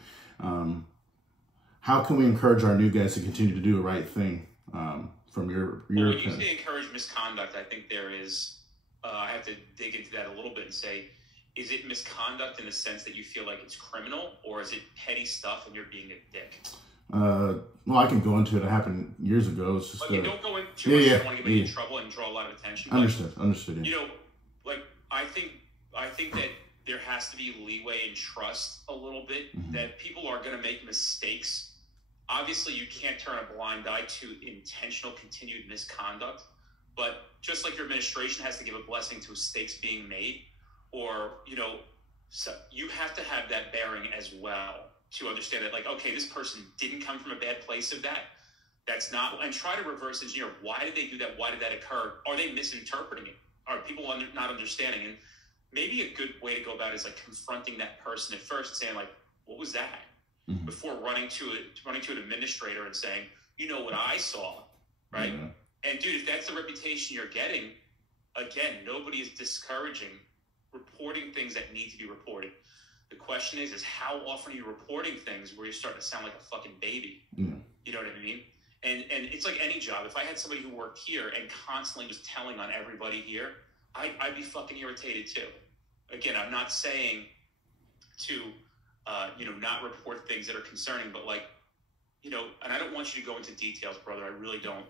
How can we encourage our new guys to continue to do the right thing from your when you opinion? say encourage misconduct, I think there is, I have to dig into that a little bit and say, is it misconduct in the sense that you feel like it's criminal, or is it petty stuff and you're being a dick? Well, I can go into it. It happened years ago. It's just don't go into too much. I don't want to get you in trouble and draw a lot of attention. Understood. Yeah. You know, like I think that there has to be leeway and trust a little bit that people are going to make mistakes. Obviously, you can't turn a blind eye to intentional continued misconduct, but just like your administration has to give a blessing to mistakes being made, or, you know, so you have to have that bearing as well to understand that, like, okay, this person didn't come from a bad place of that. That's not, and try to reverse engineer. Why did they do that? Why did that occur? Are they misinterpreting it? Are people not understanding? And maybe a good way to go about it is like confronting that person at first and saying, like, what was that? Before running to an administrator and saying, you know what I saw, right? And dude, if that's the reputation you're getting, again, nobody is discouraging reporting things that need to be reported. The question is how often are you reporting things where you're starting to sound like a fucking baby? You know what I mean? And it's like any job. If I had somebody who worked here and constantly was telling on everybody here, I'd be fucking irritated too. Again, I'm not saying to, not report things that are concerning, but like, you know, and I don't want you to go into details, brother. I really don't.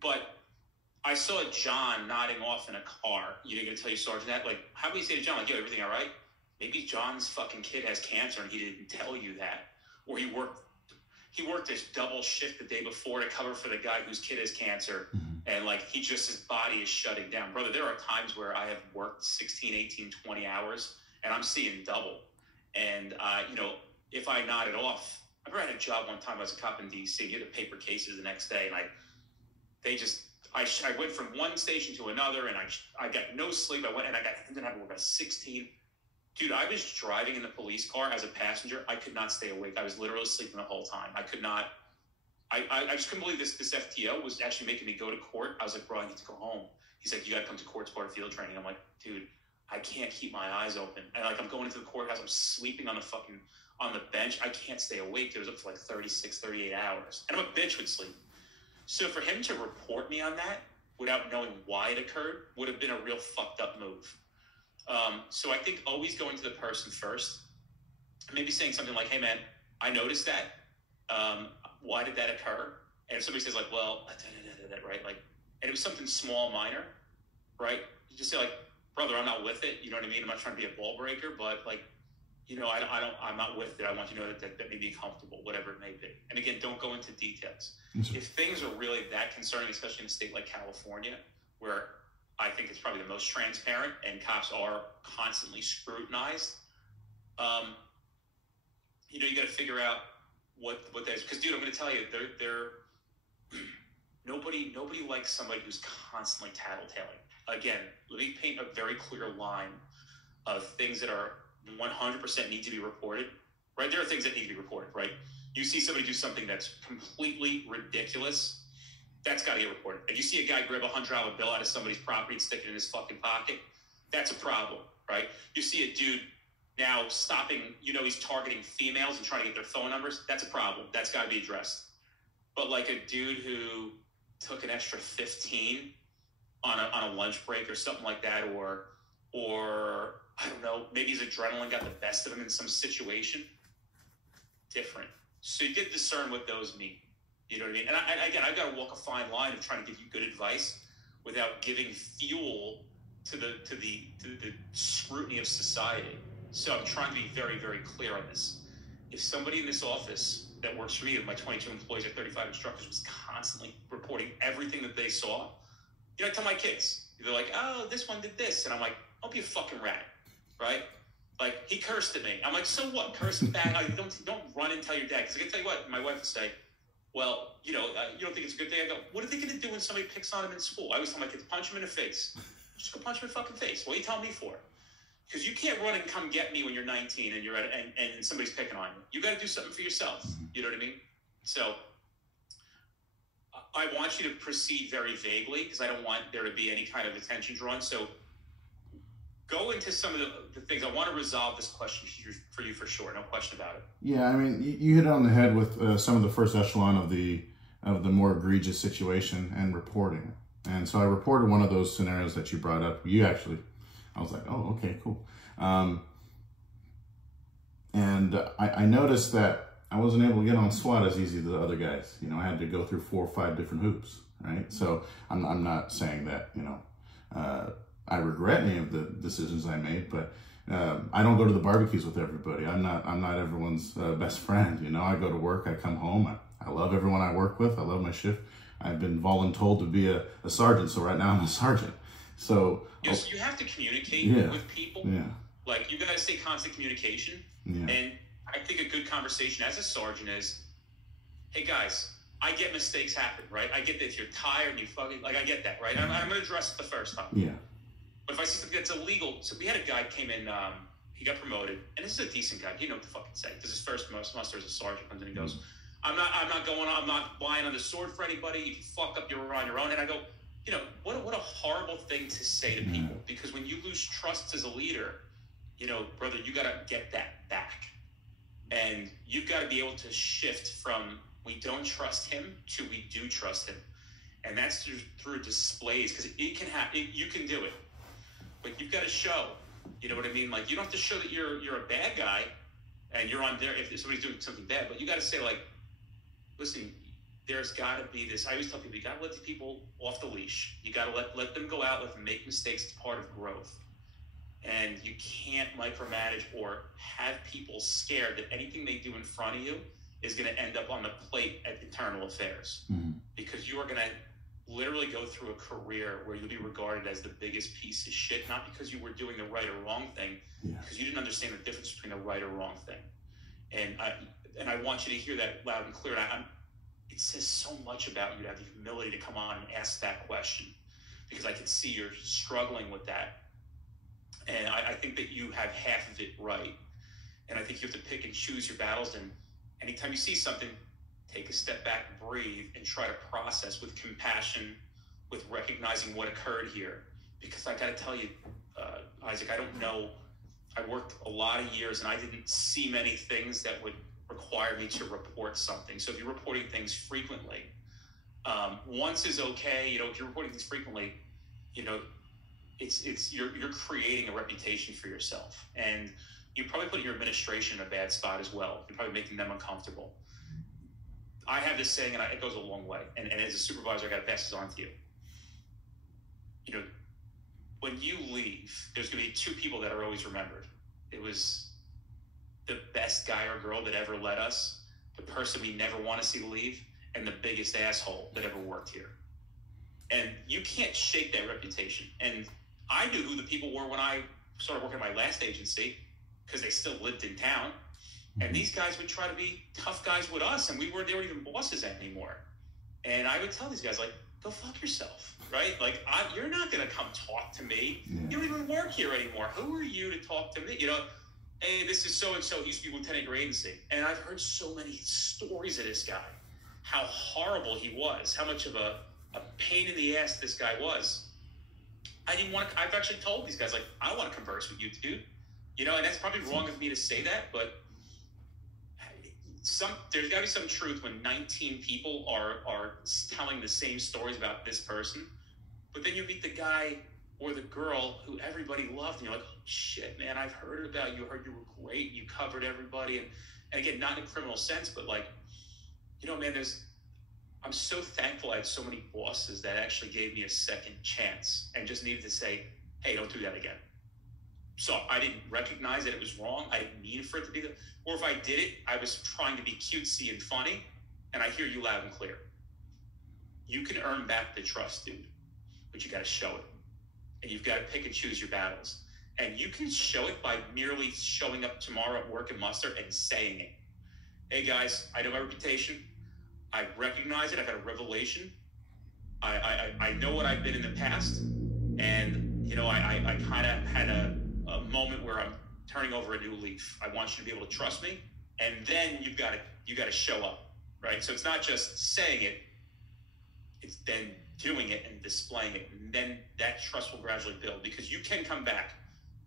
But I saw John nodding off in a car. You're going to tell your sergeant that? Like, how do you say to John, like, yo, everything all right? Maybe John's fucking kid has cancer and he didn't tell you that. Or he worked this double shift the day before to cover for the guy whose kid has cancer. And, like, his body is shutting down. Brother, there are times where I have worked 16, 18, 20 hours, and I'm seeing double. And, if I nodded off, I remember I had a job one time. I was a cop in D.C. You had to paper cases the next day, and I went from one station to another, and I got no sleep. I ended up working about 16. Dude, I was driving in the police car as a passenger. I could not stay awake. I was literally sleeping the whole time. I could not. I just couldn't believe this FTO was actually making me go to court. I was like, bro, I need to go home. He's like, you got to come to court as part of field training. I'm like, dude, I can't keep my eyes open. And like, I'm going into the courthouse. I'm sleeping on the bench. I can't stay awake. It was up for like 36, 38 hours. And I'm a bitch with sleep. So for him to report me on that without knowing why it occurred would have been a real fucked up move. So I think always going to the person first, maybe saying something like, hey man, I noticed that. Why did that occur? And if somebody says like, well, right? Like, and it was something small, minor, right? You just say like, brother, I'm not with it. You know what I mean? I'm not trying to be a ball breaker, but like, you know, I'm not with it. I want you to know that made me comfortable, whatever it may be. And again, don't go into details. If things are really that concerning, especially in a state like California, where I think it's probably the most transparent and cops are constantly scrutinized, you got to figure out what that is. Because, dude, I'm going to tell you, nobody likes somebody who's constantly tattletaling. Again, let me paint a very clear line of things that are 100% need to be reported, right? There are things that need to be reported, right? You see somebody do something that's completely ridiculous, that's got to get reported. If you see a guy grab a $100 bill out of somebody's property and stick it in his fucking pocket, that's a problem, right? You see a dude now stopping, he's targeting females and trying to get their phone numbers, that's a problem. That's got to be addressed. But like a dude who took an extra 15 on a lunch break or something like that, or I don't know, maybe his adrenaline got the best of him in some situation, different. So you get to discern what those mean. You know what I mean? And again, I've got to walk a fine line of trying to give you good advice without giving fuel to the scrutiny of society. So I'm trying to be very, very clear on this. If somebody in this office that works for me, of my 22 employees or 35 instructors, was constantly reporting everything that they saw. You know, I tell my kids, they're like, oh, this one did this. And I'm like, don't be a fucking rat, right? Like, he cursed at me. I'm like, so what? Curse him back. Like, don't run and tell your dad. Because I can tell you what, my wife would say, well, you know, you don't think it's a good thing? I go, what are they going to do when somebody picks on him in school? I always tell my kids, punch him in the face. Just go punch him in the fucking face. What are you telling me for? Because you can't run and come get me when you're 19 and you're and somebody's picking on you. You got to do something for yourself. You know what I mean? So I want you to proceed very vaguely because I don't want there to be any kind of attention drawn. So go into some of the things. I want to resolve this question for you for sure. No question about it. Yeah, I mean, you hit it on the head with some of the first echelon of the more egregious situation and reporting. And so I reported one of those scenarios that you brought up. You actually, I was like, oh, okay, cool. And I noticed that I wasn't able to get on SWAT as easy as the other guys. You know, I had to go through 4 or 5 different hoops, right? So I'm not saying that, you know, I regret any of the decisions I made, but I don't go to the barbecues with everybody. I'm not everyone's best friend. You know, I go to work, I come home, I love everyone I work with, I love my shift. I've been voluntold to be a sergeant, so right now I'm a sergeant. So yes, you have to communicate with people. Yeah. Like, you gotta stay constant communication. Yeah. And I think a good conversation as a sergeant is, hey guys, I get mistakes happen, right? I get that if you're tired and you fucking, like, I get that, right? I'm gonna address it the first time. Yeah. But if I see something that's illegal, so we had a guy came in, he got promoted, and this is a decent guy. He didn't know what to fucking say. This is his first muster as a sergeant, and then he goes, I'm not lying on the sword for anybody. If you fuck up, you're on your own. And I go, you know, what a horrible thing to say to people, because when you lose trust as a leader, you know, brother, you got to get that back. And you've got to be able to shift from we don't trust him to we do trust him. And that's through displays, because it can happen. You can do it. But you've got to show, you know what I mean? Like, you don't have to show that you're a bad guy and you're on there if somebody's doing something bad, but you got to say, like, listen, there's got to be this. I always tell people, you got to let the people off the leash. You got to let them go out, let them make mistakes. It's part of growth. And you can't micromanage or have people scared that anything they do in front of you is going to end up on the plate at internal affairs. Because you are going to literally go through a career where you'll be regarded as the biggest piece of shit, not because you were doing the right or wrong thing, because you didn't understand the difference between the right or wrong thing. And I want you to hear that loud and clear. It says so much about you to have the humility to come on and ask that question, because I can see you're struggling with that. And I think that you have half of it right. And I think you have to pick and choose your battles. And anytime you see something, take a step back, breathe, and try to process with compassion, with recognizing what occurred here. Because I got to tell you, Isaac, I don't know. I worked a lot of years and I didn't see many things that would require me to report something. So if you're reporting things frequently, once is okay. You know, if you're reporting things frequently, you know, you're creating a reputation for yourself, and you probably put your administration in a bad spot as well. You're probably making them uncomfortable. I have this saying, and it goes a long way. And as a supervisor, I got to pass this on to you. You know, when you leave, there's going to be 2 people that are always remembered. It was the best guy or girl that ever led us, the person we never want to see leave, and the biggest asshole that ever worked here. And you can't shake that reputation. And I knew who the people were when I started working at my last agency, because they still lived in town. And these guys would try to be tough guys with us, and they weren't even bosses anymore. And I would tell these guys, like, go fuck yourself, right? Like, you're not going to come talk to me. You don't even work here anymore. Who are you to talk to me? You know, hey, this is so-and-so. He used to be lieutenant of your agency. And I've heard so many stories of this guy, how horrible he was, how much of a pain in the ass this guy was. I've actually told these guys, like, I want to converse with you, dude. You know, and that's probably wrong of me to say that, but there's got to be some truth when 19 people are telling the same stories about this person, but then you meet the guy or the girl who everybody loved, and you're like, oh, shit, man, I've heard about you. I heard you were great. You covered everybody. And again, not in a criminal sense, but like, you know, man, I'm so thankful I had so many bosses that actually gave me a second chance and just needed to say, hey, don't do that again. So I didn't recognize that it was wrong. I didn't mean for it to be that. Or if I did it, I was trying to be cutesy and funny. And I hear you loud and clear. You can earn back the trust, dude, but you got to show it. And you've got to pick and choose your battles. And you can show it by merely showing up tomorrow at work and muster and saying it. Hey guys, I know my reputation. I recognize it. I've had a revelation. I know what I've been in the past. And, you know, I kind of had a moment where I'm turning over a new leaf. I want you to be able to trust me. And then you got to show up, right? So it's not just saying it. It's then doing it and displaying it. And then that trust will gradually build, because you can come back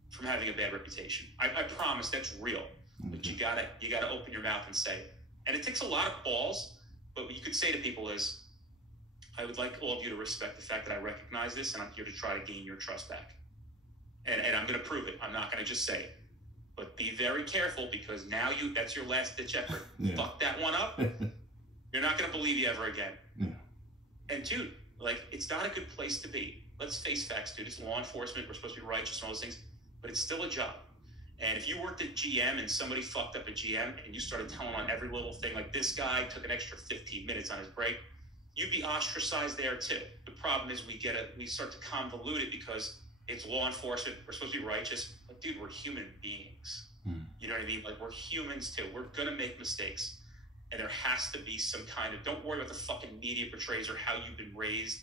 from having a bad reputation. I promise that's real. But you gotta open your mouth and say it. And it takes a lot of balls, but what you could say to people is, I would like all of you to respect the fact that I recognize this, and I'm here to try to gain your trust back. And I'm going to prove it. I'm not going to just say it. But be very careful, because now that's your last ditch effort. Yeah. Fuck that one up. You're not going to believe you ever again. Yeah. And dude, like, it's not a good place to be. Let's face facts, dude. It's law enforcement. We're supposed to be righteous and all those things, but it's still a job. And if you worked at GM and somebody fucked up at GM and you started telling on every little thing, like this guy took an extra 15 minutes on his break, you'd be ostracized there too. The problem is we start to convolute it because it's law enforcement. We're supposed to be righteous. But dude, we're human beings. You know what I mean? Like, we're humans too. We're going to make mistakes. And there has to be some kind of, don't worry about the fucking media portrays or how you've been raised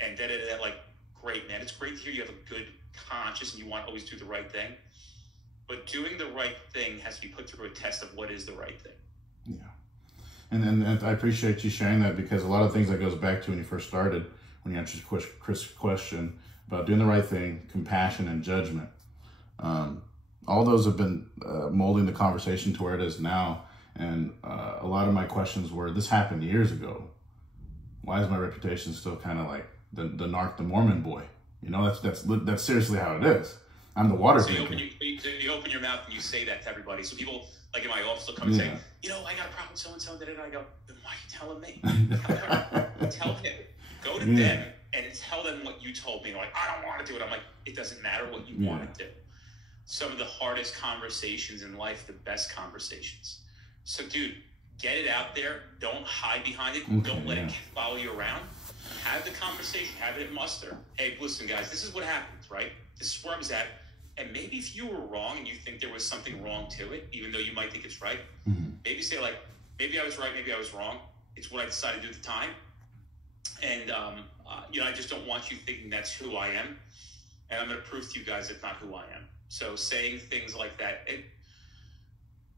and da-da-da. Like, great, man. It's great to hear you have a good conscience and you want to always do the right thing. But doing the right thing has to be put through a test of what is the right thing. Yeah. And I appreciate you sharing that, because a lot of things that goes back to when you first started, when you answered Chris' question about doing the right thing, compassion and judgment. All those have been molding the conversation to where it is now. And a lot of my questions were, this happened years ago. Why is my reputation still kind of like the narc, the Mormon boy? You know, that's seriously how it is. I'm the water drinker. You open your mouth and you say that to everybody. So people, like in my office, will come and say, you know, I got a problem with so-and-so. I go, then why are you telling me? Tell him. Go to them and tell them what you told me. They're like, I don't want to do it. I'm like, it doesn't matter what you want to do. Some of the hardest conversations in life, the best conversations. So, dude, get it out there. Don't hide behind it. Okay, don't let it follow you around. Have the conversation. Have it at muster. Hey, listen, guys, this is what happens, right? This is where I was at. And maybe if you were wrong and you think there was something wrong to it, even though you might think it's right, maybe say, like, maybe I was right, maybe I was wrong. It's what I decided to do at the time. And, you know, I just don't want you thinking that's who I am. And I'm going to prove to you guys it's not who I am. So saying things like that,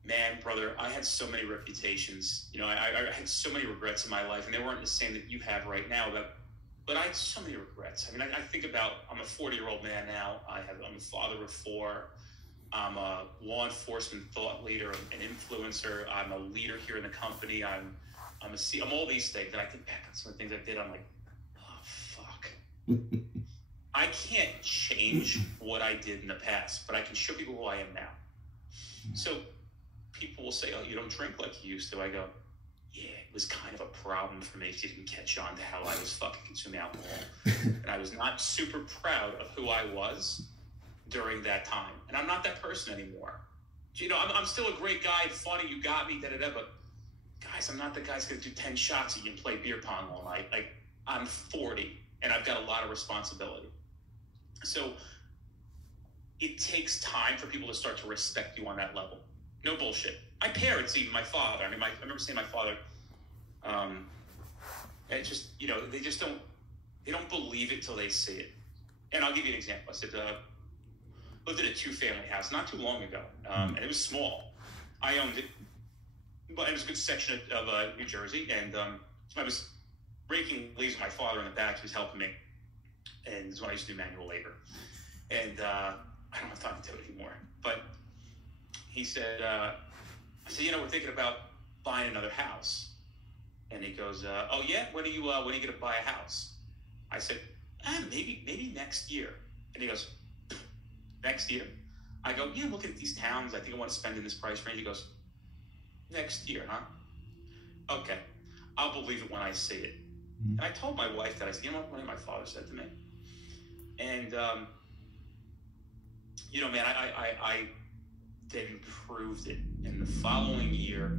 man, brother, I had so many reputations. You know, I had so many regrets in my life, and they weren't the same that you have right now. But I had so many regrets. I mean, I think about, I'm a 40-year-old man now. I'm a father of 4. I'm a law enforcement thought leader, an influencer. I'm a leader here in the company. I'm all these things. And I think back on some of the things I did. I'm like, oh, fuck. I can't change what I did in the past, but I can show people who I am now. So people will say, oh, you don't drink like you used to. I go, yeah, it was kind of a problem for me if you didn't catch on to how I was fucking consuming alcohol. And I was not super proud of who I was during that time. And I'm not that person anymore. You know, I'm still a great guy, funny, you got me, da-da-da, but guys, I'm not the guy who's going to do 10 shots at you and play beer pong all night. Like, I'm 40, and I've got a lot of responsibility. So it takes time for people to start to respect you on that level. No bullshit. My parents, even my father. I mean, I remember saying my father, and just, you know, they don't believe it till they see it. And I'll give you an example. I said, lived in a 2-family house not too long ago, and it was small. I owned it, but it was a good section of New Jersey, and I was raking leaves with my father in the back. He was helping me, and this is when I used to do manual labor. And I don't have time to do it anymore, but he said, I said, you know, we're thinking about buying another house. And he goes, oh yeah, when are you going to buy a house? I said, maybe next year. And he goes, next year? I go, yeah, looking at these towns, I think I want to spend in this price range. He goes, next year, huh? Okay, I'll believe it when I see it. And I told my wife that. I said, you know what my father said to me? And you know, man, I then proved it. And the following year,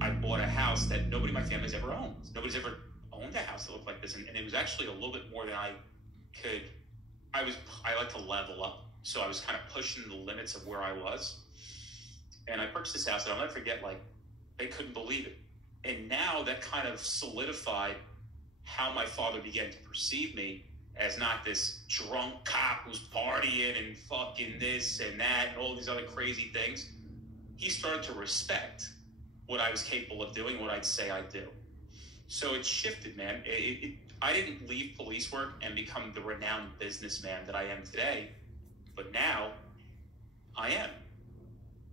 I bought a house that nobody in my family's ever owned. Nobody's ever owned a house that looked like this. And it was actually a little bit more than I could. I like to level up. So I was kind of pushing the limits of where I was. And I purchased this house that I'll never forget, like, they couldn't believe it. And now that kind of solidified how my father began to perceive me as not this drunk cop who's partying and fucking this and that and all these other crazy things. He started to respect what I was capable of doing, what I'd say I'd do. So it shifted, man. I didn't leave police work and become the renowned businessman that I am today, but now I am.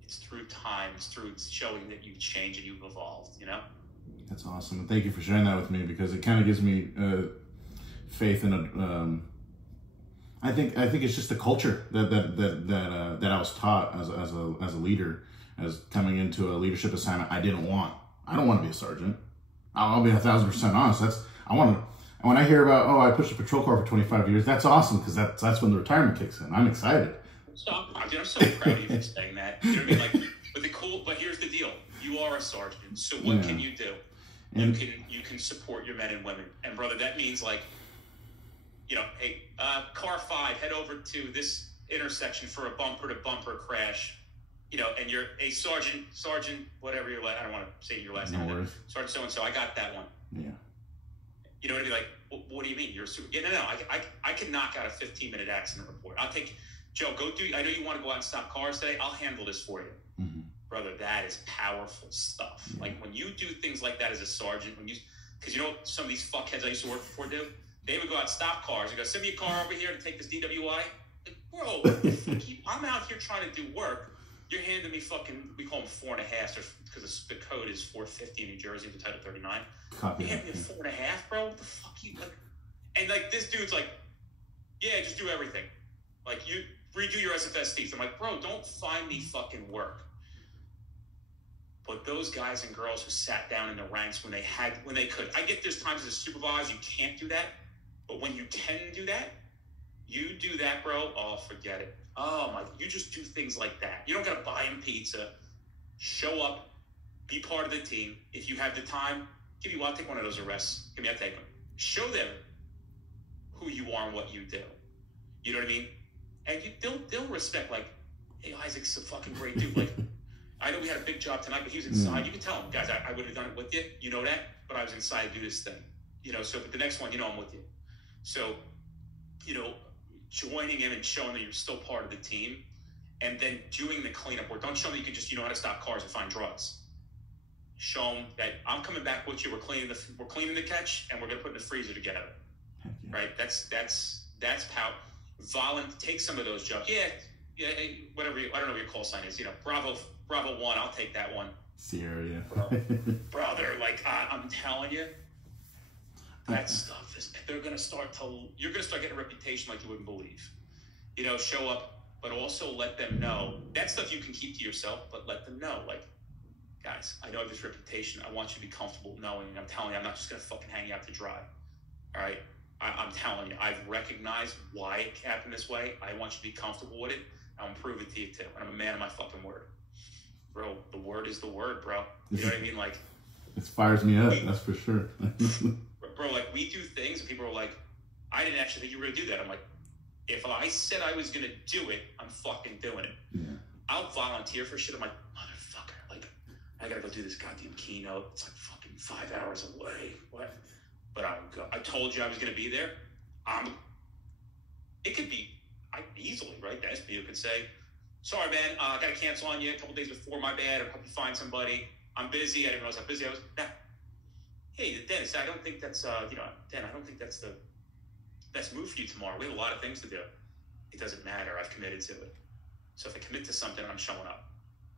It's through time, it's through showing that you've changed and you've evolved, you know? That's awesome. And thank you for sharing that with me, because it kind of gives me faith in I think it's just the culture that I was taught as a leader, as coming into a leadership assignment. I don't want to be a sergeant. I'll be 1,000% honest. When I hear about, I pushed a patrol car for 25 years, that's awesome, because that's when the retirement kicks in. I'm excited. I'm so proud of you for saying that. You know what I mean? Like, but here's the deal. You are a sergeant, so what can you do? You can support your men and women. And brother, that means, like, you know, hey, car 5, head over to this intersection for a bumper-to-bumper crash. You know, and you're a sergeant, whatever your I don't want to say your last name. Sergeant so-and-so, I got that one. Yeah. You know what I mean? Like, what do you mean? You're a super... Yeah, no. I can knock out a 15-minute accident report. I'll take... Joe, go do... I know you want to go out and stop cars today. I'll handle this for you. Mm-hmm. Brother, that is powerful stuff. Yeah. Like, when you do things like that as a sergeant, because you know what some of these fuckheads I used to work for do? They would go out and stop cars. They go, send me a car over here to take this DWI. Like, bro, I'm out here trying to do work. You're handing me fucking, we call them 4.5, because the code is 450 in New Jersey, the Title 39. You hand me a 4.5, bro? What the fuck you, like? And, like, this dude's like, yeah, just do everything. Like, you redo your SFSTs. I'm like, bro, don't find me fucking work. But those guys and girls who sat down in the ranks when they could. I get there's times as a supervisor you can't do that, but when you can do that, bro, oh, forget it. Oh my, you just do things like that. You don't gotta buy them pizza. Show up, be part of the team. If you have the time, I'll take one of those arrests. I'll take them. Show them who you are and what you do. You know what I mean? And they'll respect, like, hey, Isaac's a fucking great dude. Like, I know we had a big job tonight, but he was inside. You can tell him, guys, I would have done it with you. You know that? But I was inside to do this thing. You know, so but the next one, you know I'm with you. So, you know, joining in and showing that you're still part of the team, and then doing the cleanup work. Don't show them you can just, know how to stop cars and find drugs. Show them that I'm coming back with you. We're cleaning the catch, and we're gonna put in the freezer together. Right? That's how. Take some of those jobs. Yeah, whatever. I don't know what your call sign is. You know, Bravo 1. I'll take that one. Sierra, yeah. Brother, like I'm telling you. That stuff is, you're going to start getting a reputation like you wouldn't believe. You know, show up, but also let them know. That stuff you can keep to yourself, but let them know. Like, guys, I know I have this reputation. I want you to be comfortable knowing, I'm telling you, I'm not just going to fucking hang you out to dry. All right? I'm telling you, I've recognized why it happened this way. I want you to be comfortable with it. I'll prove it to you, too. And I'm a man of my fucking word. Bro, the word is the word, bro. You know what I mean? Like, it fires me up, that's for sure. Bro, like, we do things, and people are like, I didn't actually think you were going to do that. I'm like, if I said I was going to do it, I'm fucking doing it. Yeah. I'll volunteer for shit. I'm like, motherfucker, like, I got to go do this goddamn keynote. It's like fucking 5 hours away. What? But I told you I was going to be there. It could be easily, right? The SBU could say, sorry, man, I got to cancel on you a couple days before, my bad. I'll help you find somebody. I'm busy. I didn't realize how busy I was. Nah. Hey, Dennis, I don't think that's, I don't think that's the best move for you tomorrow. We have a lot of things to do. It doesn't matter. I've committed to it. So if I commit to something, I'm showing up.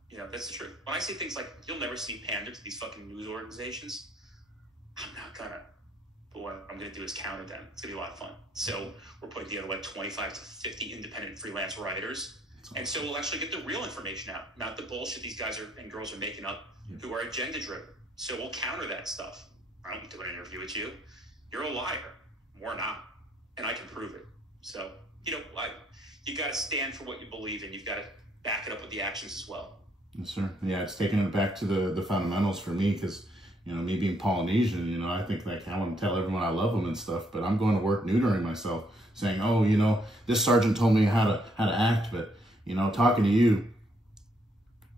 You know, that's the truth. When I say things like, you'll never see me pander to these fucking news organizations, I'm not gonna. But what I'm gonna do is counter them. It's gonna be a lot of fun. So we're putting together like 25 to 50 independent freelance writers. And so we'll actually get the real information out, not the bullshit these guys and girls are making up who are agenda driven. So we'll counter that stuff. I don't do an interview with you. You're a liar. We're not. And I can prove it. So, you got to stand for what you believe in. You've got to back it up with the actions as well. Yes, sir. Yeah, it's taking it back to the fundamentals for me, because, you know, me being Polynesian, you know, I think like I want to tell everyone I love them and stuff, but I'm going to work neutering myself, saying, oh, you know, this sergeant told me how to act, but, you know, talking to you,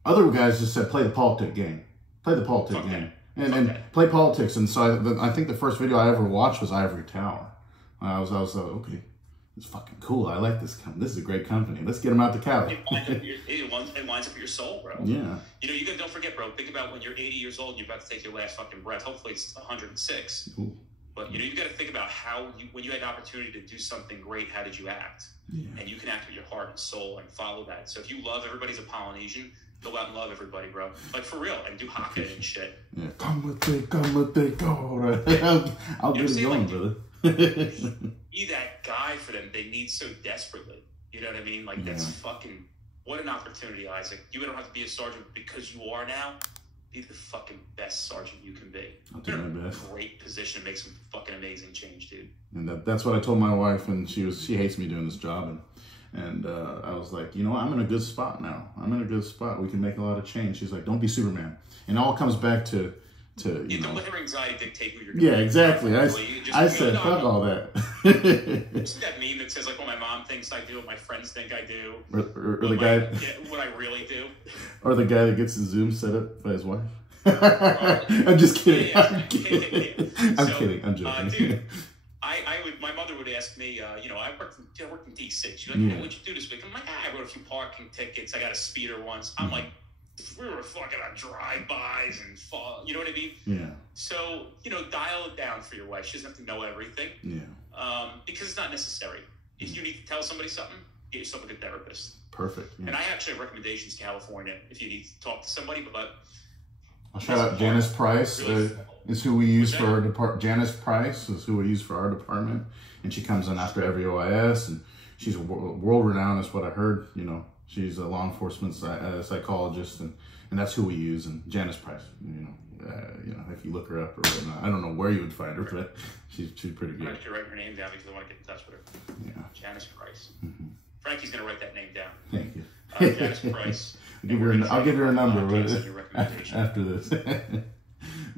other guys just said, play the politic game. Play the politic game. And play politics. And so I think the first video I ever watched was Ivory Tower. I was like, okay, it's fucking cool. I like this company. This is a great company. Let's get them out to Cali. It winds up your soul, bro. Yeah. You know, don't forget, bro, think about when you're 80 years old and you're about to take your last fucking breath. Hopefully it's 106. Ooh. But, you know, you got to think about when you had an opportunity to do something great, how did you act? Yeah. And you can act with your heart and soul and follow that. So if you love everybody's a Polynesian, go out and love everybody, bro. Like, for real. And do haka and shit. Yeah. Come with it, go. I'll get it going, brother. Be that guy for them. They need so desperately. You know what I mean? Like, that's fucking, what an opportunity, Isaac. You don't have to be a sergeant because you are now. Be the fucking best sergeant you can be. I'll do my best. Great position to make some fucking amazing change, dude. And that's what I told my wife, and she hates me doing this job, and I was like, you know what? I'm in a good spot now. I'm in a good spot. We can make a lot of change. She's like, don't be Superman. And it all comes back to you know. Don't let her anxiety dictate who you're going to be. Yeah, exactly. I said, fuck all that. It's that meme that says, like, what my mom thinks I do, what my friends think I do. Or the guy. What I really do. Or the guy that gets his Zoom set up by his wife. I'm just kidding. Yeah. I'm kidding. I'm joking. Dude, my mother would ask me, you know, I worked in D6. She's like, hey, what'd you do this week? I'm like, I wrote a few parking tickets. I got a speeder once. I'm like, we were fucking on drive-bys and fall. You know what I mean? Yeah. So, you know, dial it down for your wife. She doesn't have to know everything. Yeah. Because it's not necessary. If you need to tell somebody something, get yourself a good therapist. Perfect. Yeah. And I actually have recommendations to California if you need to talk to somebody, but I'll shout out Janice Price. Is who we use for our department. Janice Price is who we use for our department, and she comes in after every OIS, and she's world renowned, is what I heard. You know, she's a law enforcement psychologist, and that's who we use. And Janice Price, you know, if you look her up or whatnot, I don't know where you would find her, but she's pretty good. I'm actually write her name down because I want to get in touch with her. Yeah, Janice Price. Mm-hmm. Frankie's gonna write that name down. Thank you. Janice Price. I'll give her a number after this.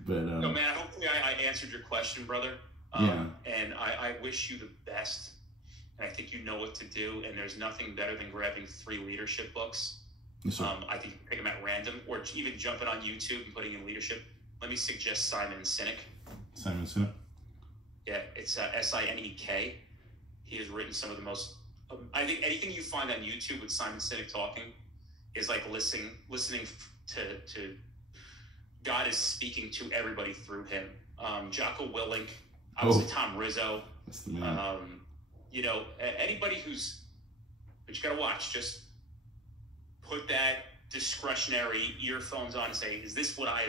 But no, man, hopefully I answered your question, brother. Yeah. And I wish you the best. And I think you know what to do. And there's nothing better than grabbing 3 leadership books. Yes, I think you can pick them at random, or even jumping on YouTube and putting in leadership. Let me suggest Simon Sinek. Simon Sinek? Yeah, it's Sinek. He has written some of the most... I think anything you find on YouTube with Simon Sinek talking is like listening to God is speaking to everybody through him. Jocko Willink, obviously Tom Rizzo. That's the man. You know, anybody but you got to watch. Just put that discretionary earphones on and say, is this what I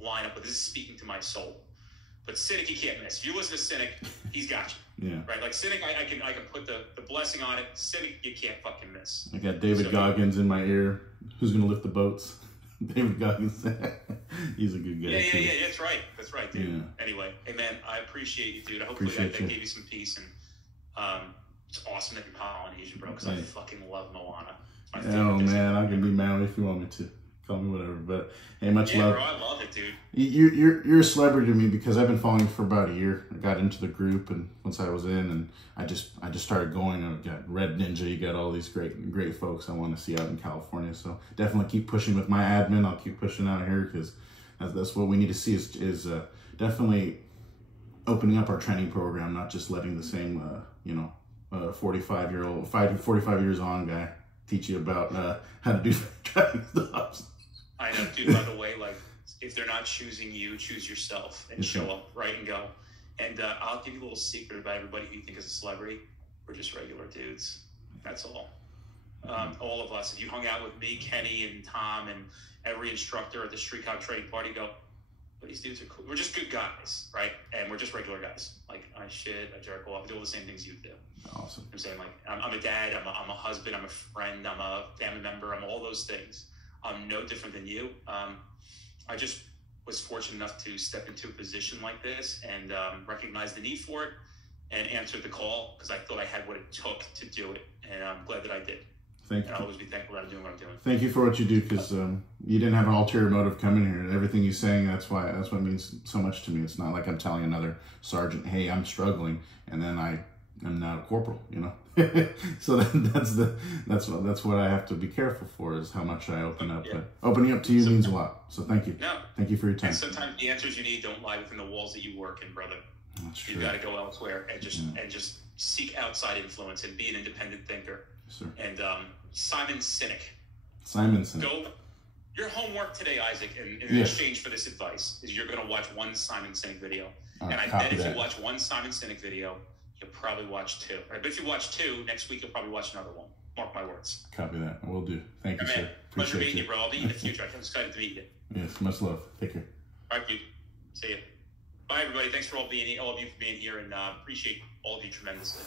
line up with? Is this speaking to my soul? But Sinek, you can't miss. If you listen to Sinek, he's got you. Yeah. Right? Like Sinek, I can put the blessing on it. Sinek, you can't fucking miss. I got David Goggins in my ear. Who's going to lift the boats? David Goggins. He's a good guy. Yeah. That's right, dude. Yeah. Anyway, hey, man, I appreciate you, dude. Hopefully that gave you some peace. And it's awesome that you're Polynesian, bro, because I fucking love Moana. Oh, man, I can be Maui if you want me to. Call me whatever, but hey, much love. Bro, I love it, dude. You're a celebrity to me because I've been following you for about a year. I got into the group, and once I was in, and I just started going. I got Red Ninja. You got all these great folks I want to see out in California. So definitely keep pushing with my admin. I'll keep pushing out here because that's what we need to see is definitely opening up our training program, not just letting the same 45 years on guy teach you about how to do traffic stops. I know, dude, by the way, like, if they're not choosing you, choose yourself and show up, right, and go. And I'll give you a little secret about everybody who you think is a celebrity. We're just regular dudes. That's all. All of us. If you hung out with me, Kenny, and Tom, and every instructor at the Street Cop Training Party, go, but these dudes are cool. We're just good guys, right? And we're just regular guys. Like, I shit, I jerk off, I do all the same things you do. Awesome. I'm saying, like, I'm a dad, I'm a husband, I'm a friend, I'm a family member, I'm all those things. I'm no different than you. I just was fortunate enough to step into a position like this and recognize the need for it and answered the call because I thought I had what it took to do it, and I'm glad that I did. Thank you. And I'll always be thankful that I'm doing what I'm doing. Thank you for what you do, because you didn't have an ulterior motive coming here. Everything you're saying, that's what means so much to me. It's not like I'm telling another sergeant, "Hey, I'm struggling," and then I'm now a corporal, you know. So that's what I have to be careful for, is how much I open up. Yeah. But opening up to you means a lot. So thank you. No. Thank you for your time. And sometimes the answers you need don't lie within the walls that you work in, brother. That's true. You got to go elsewhere and just seek outside influence and be an independent thinker. Yes, sir. And Simon Sinek. Go. Your homework today, Isaac, in exchange for this advice, is you're going to watch one Simon Sinek video. And I bet if you watch one Simon Sinek video, you'll probably watch two. But if you watch two, next week you'll probably watch another one. Mark my words. Copy that. I will do. Thank you, sir. Pleasure meeting you, bro. I'll be in the future. I'm excited to meet you. Yes, much love. Take care. All right, dude. See you. Bye, everybody. Thanks for all of you for being here, and appreciate all of you tremendously.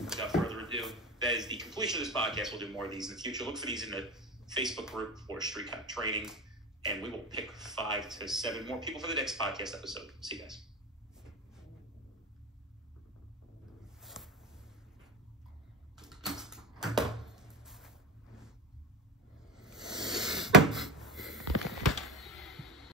Without further ado, that is the completion of this podcast. We'll do more of these in the future. Look for these in the Facebook group for Street Cop Training, and we will pick 5 to 7 more people for the next podcast episode. See you guys.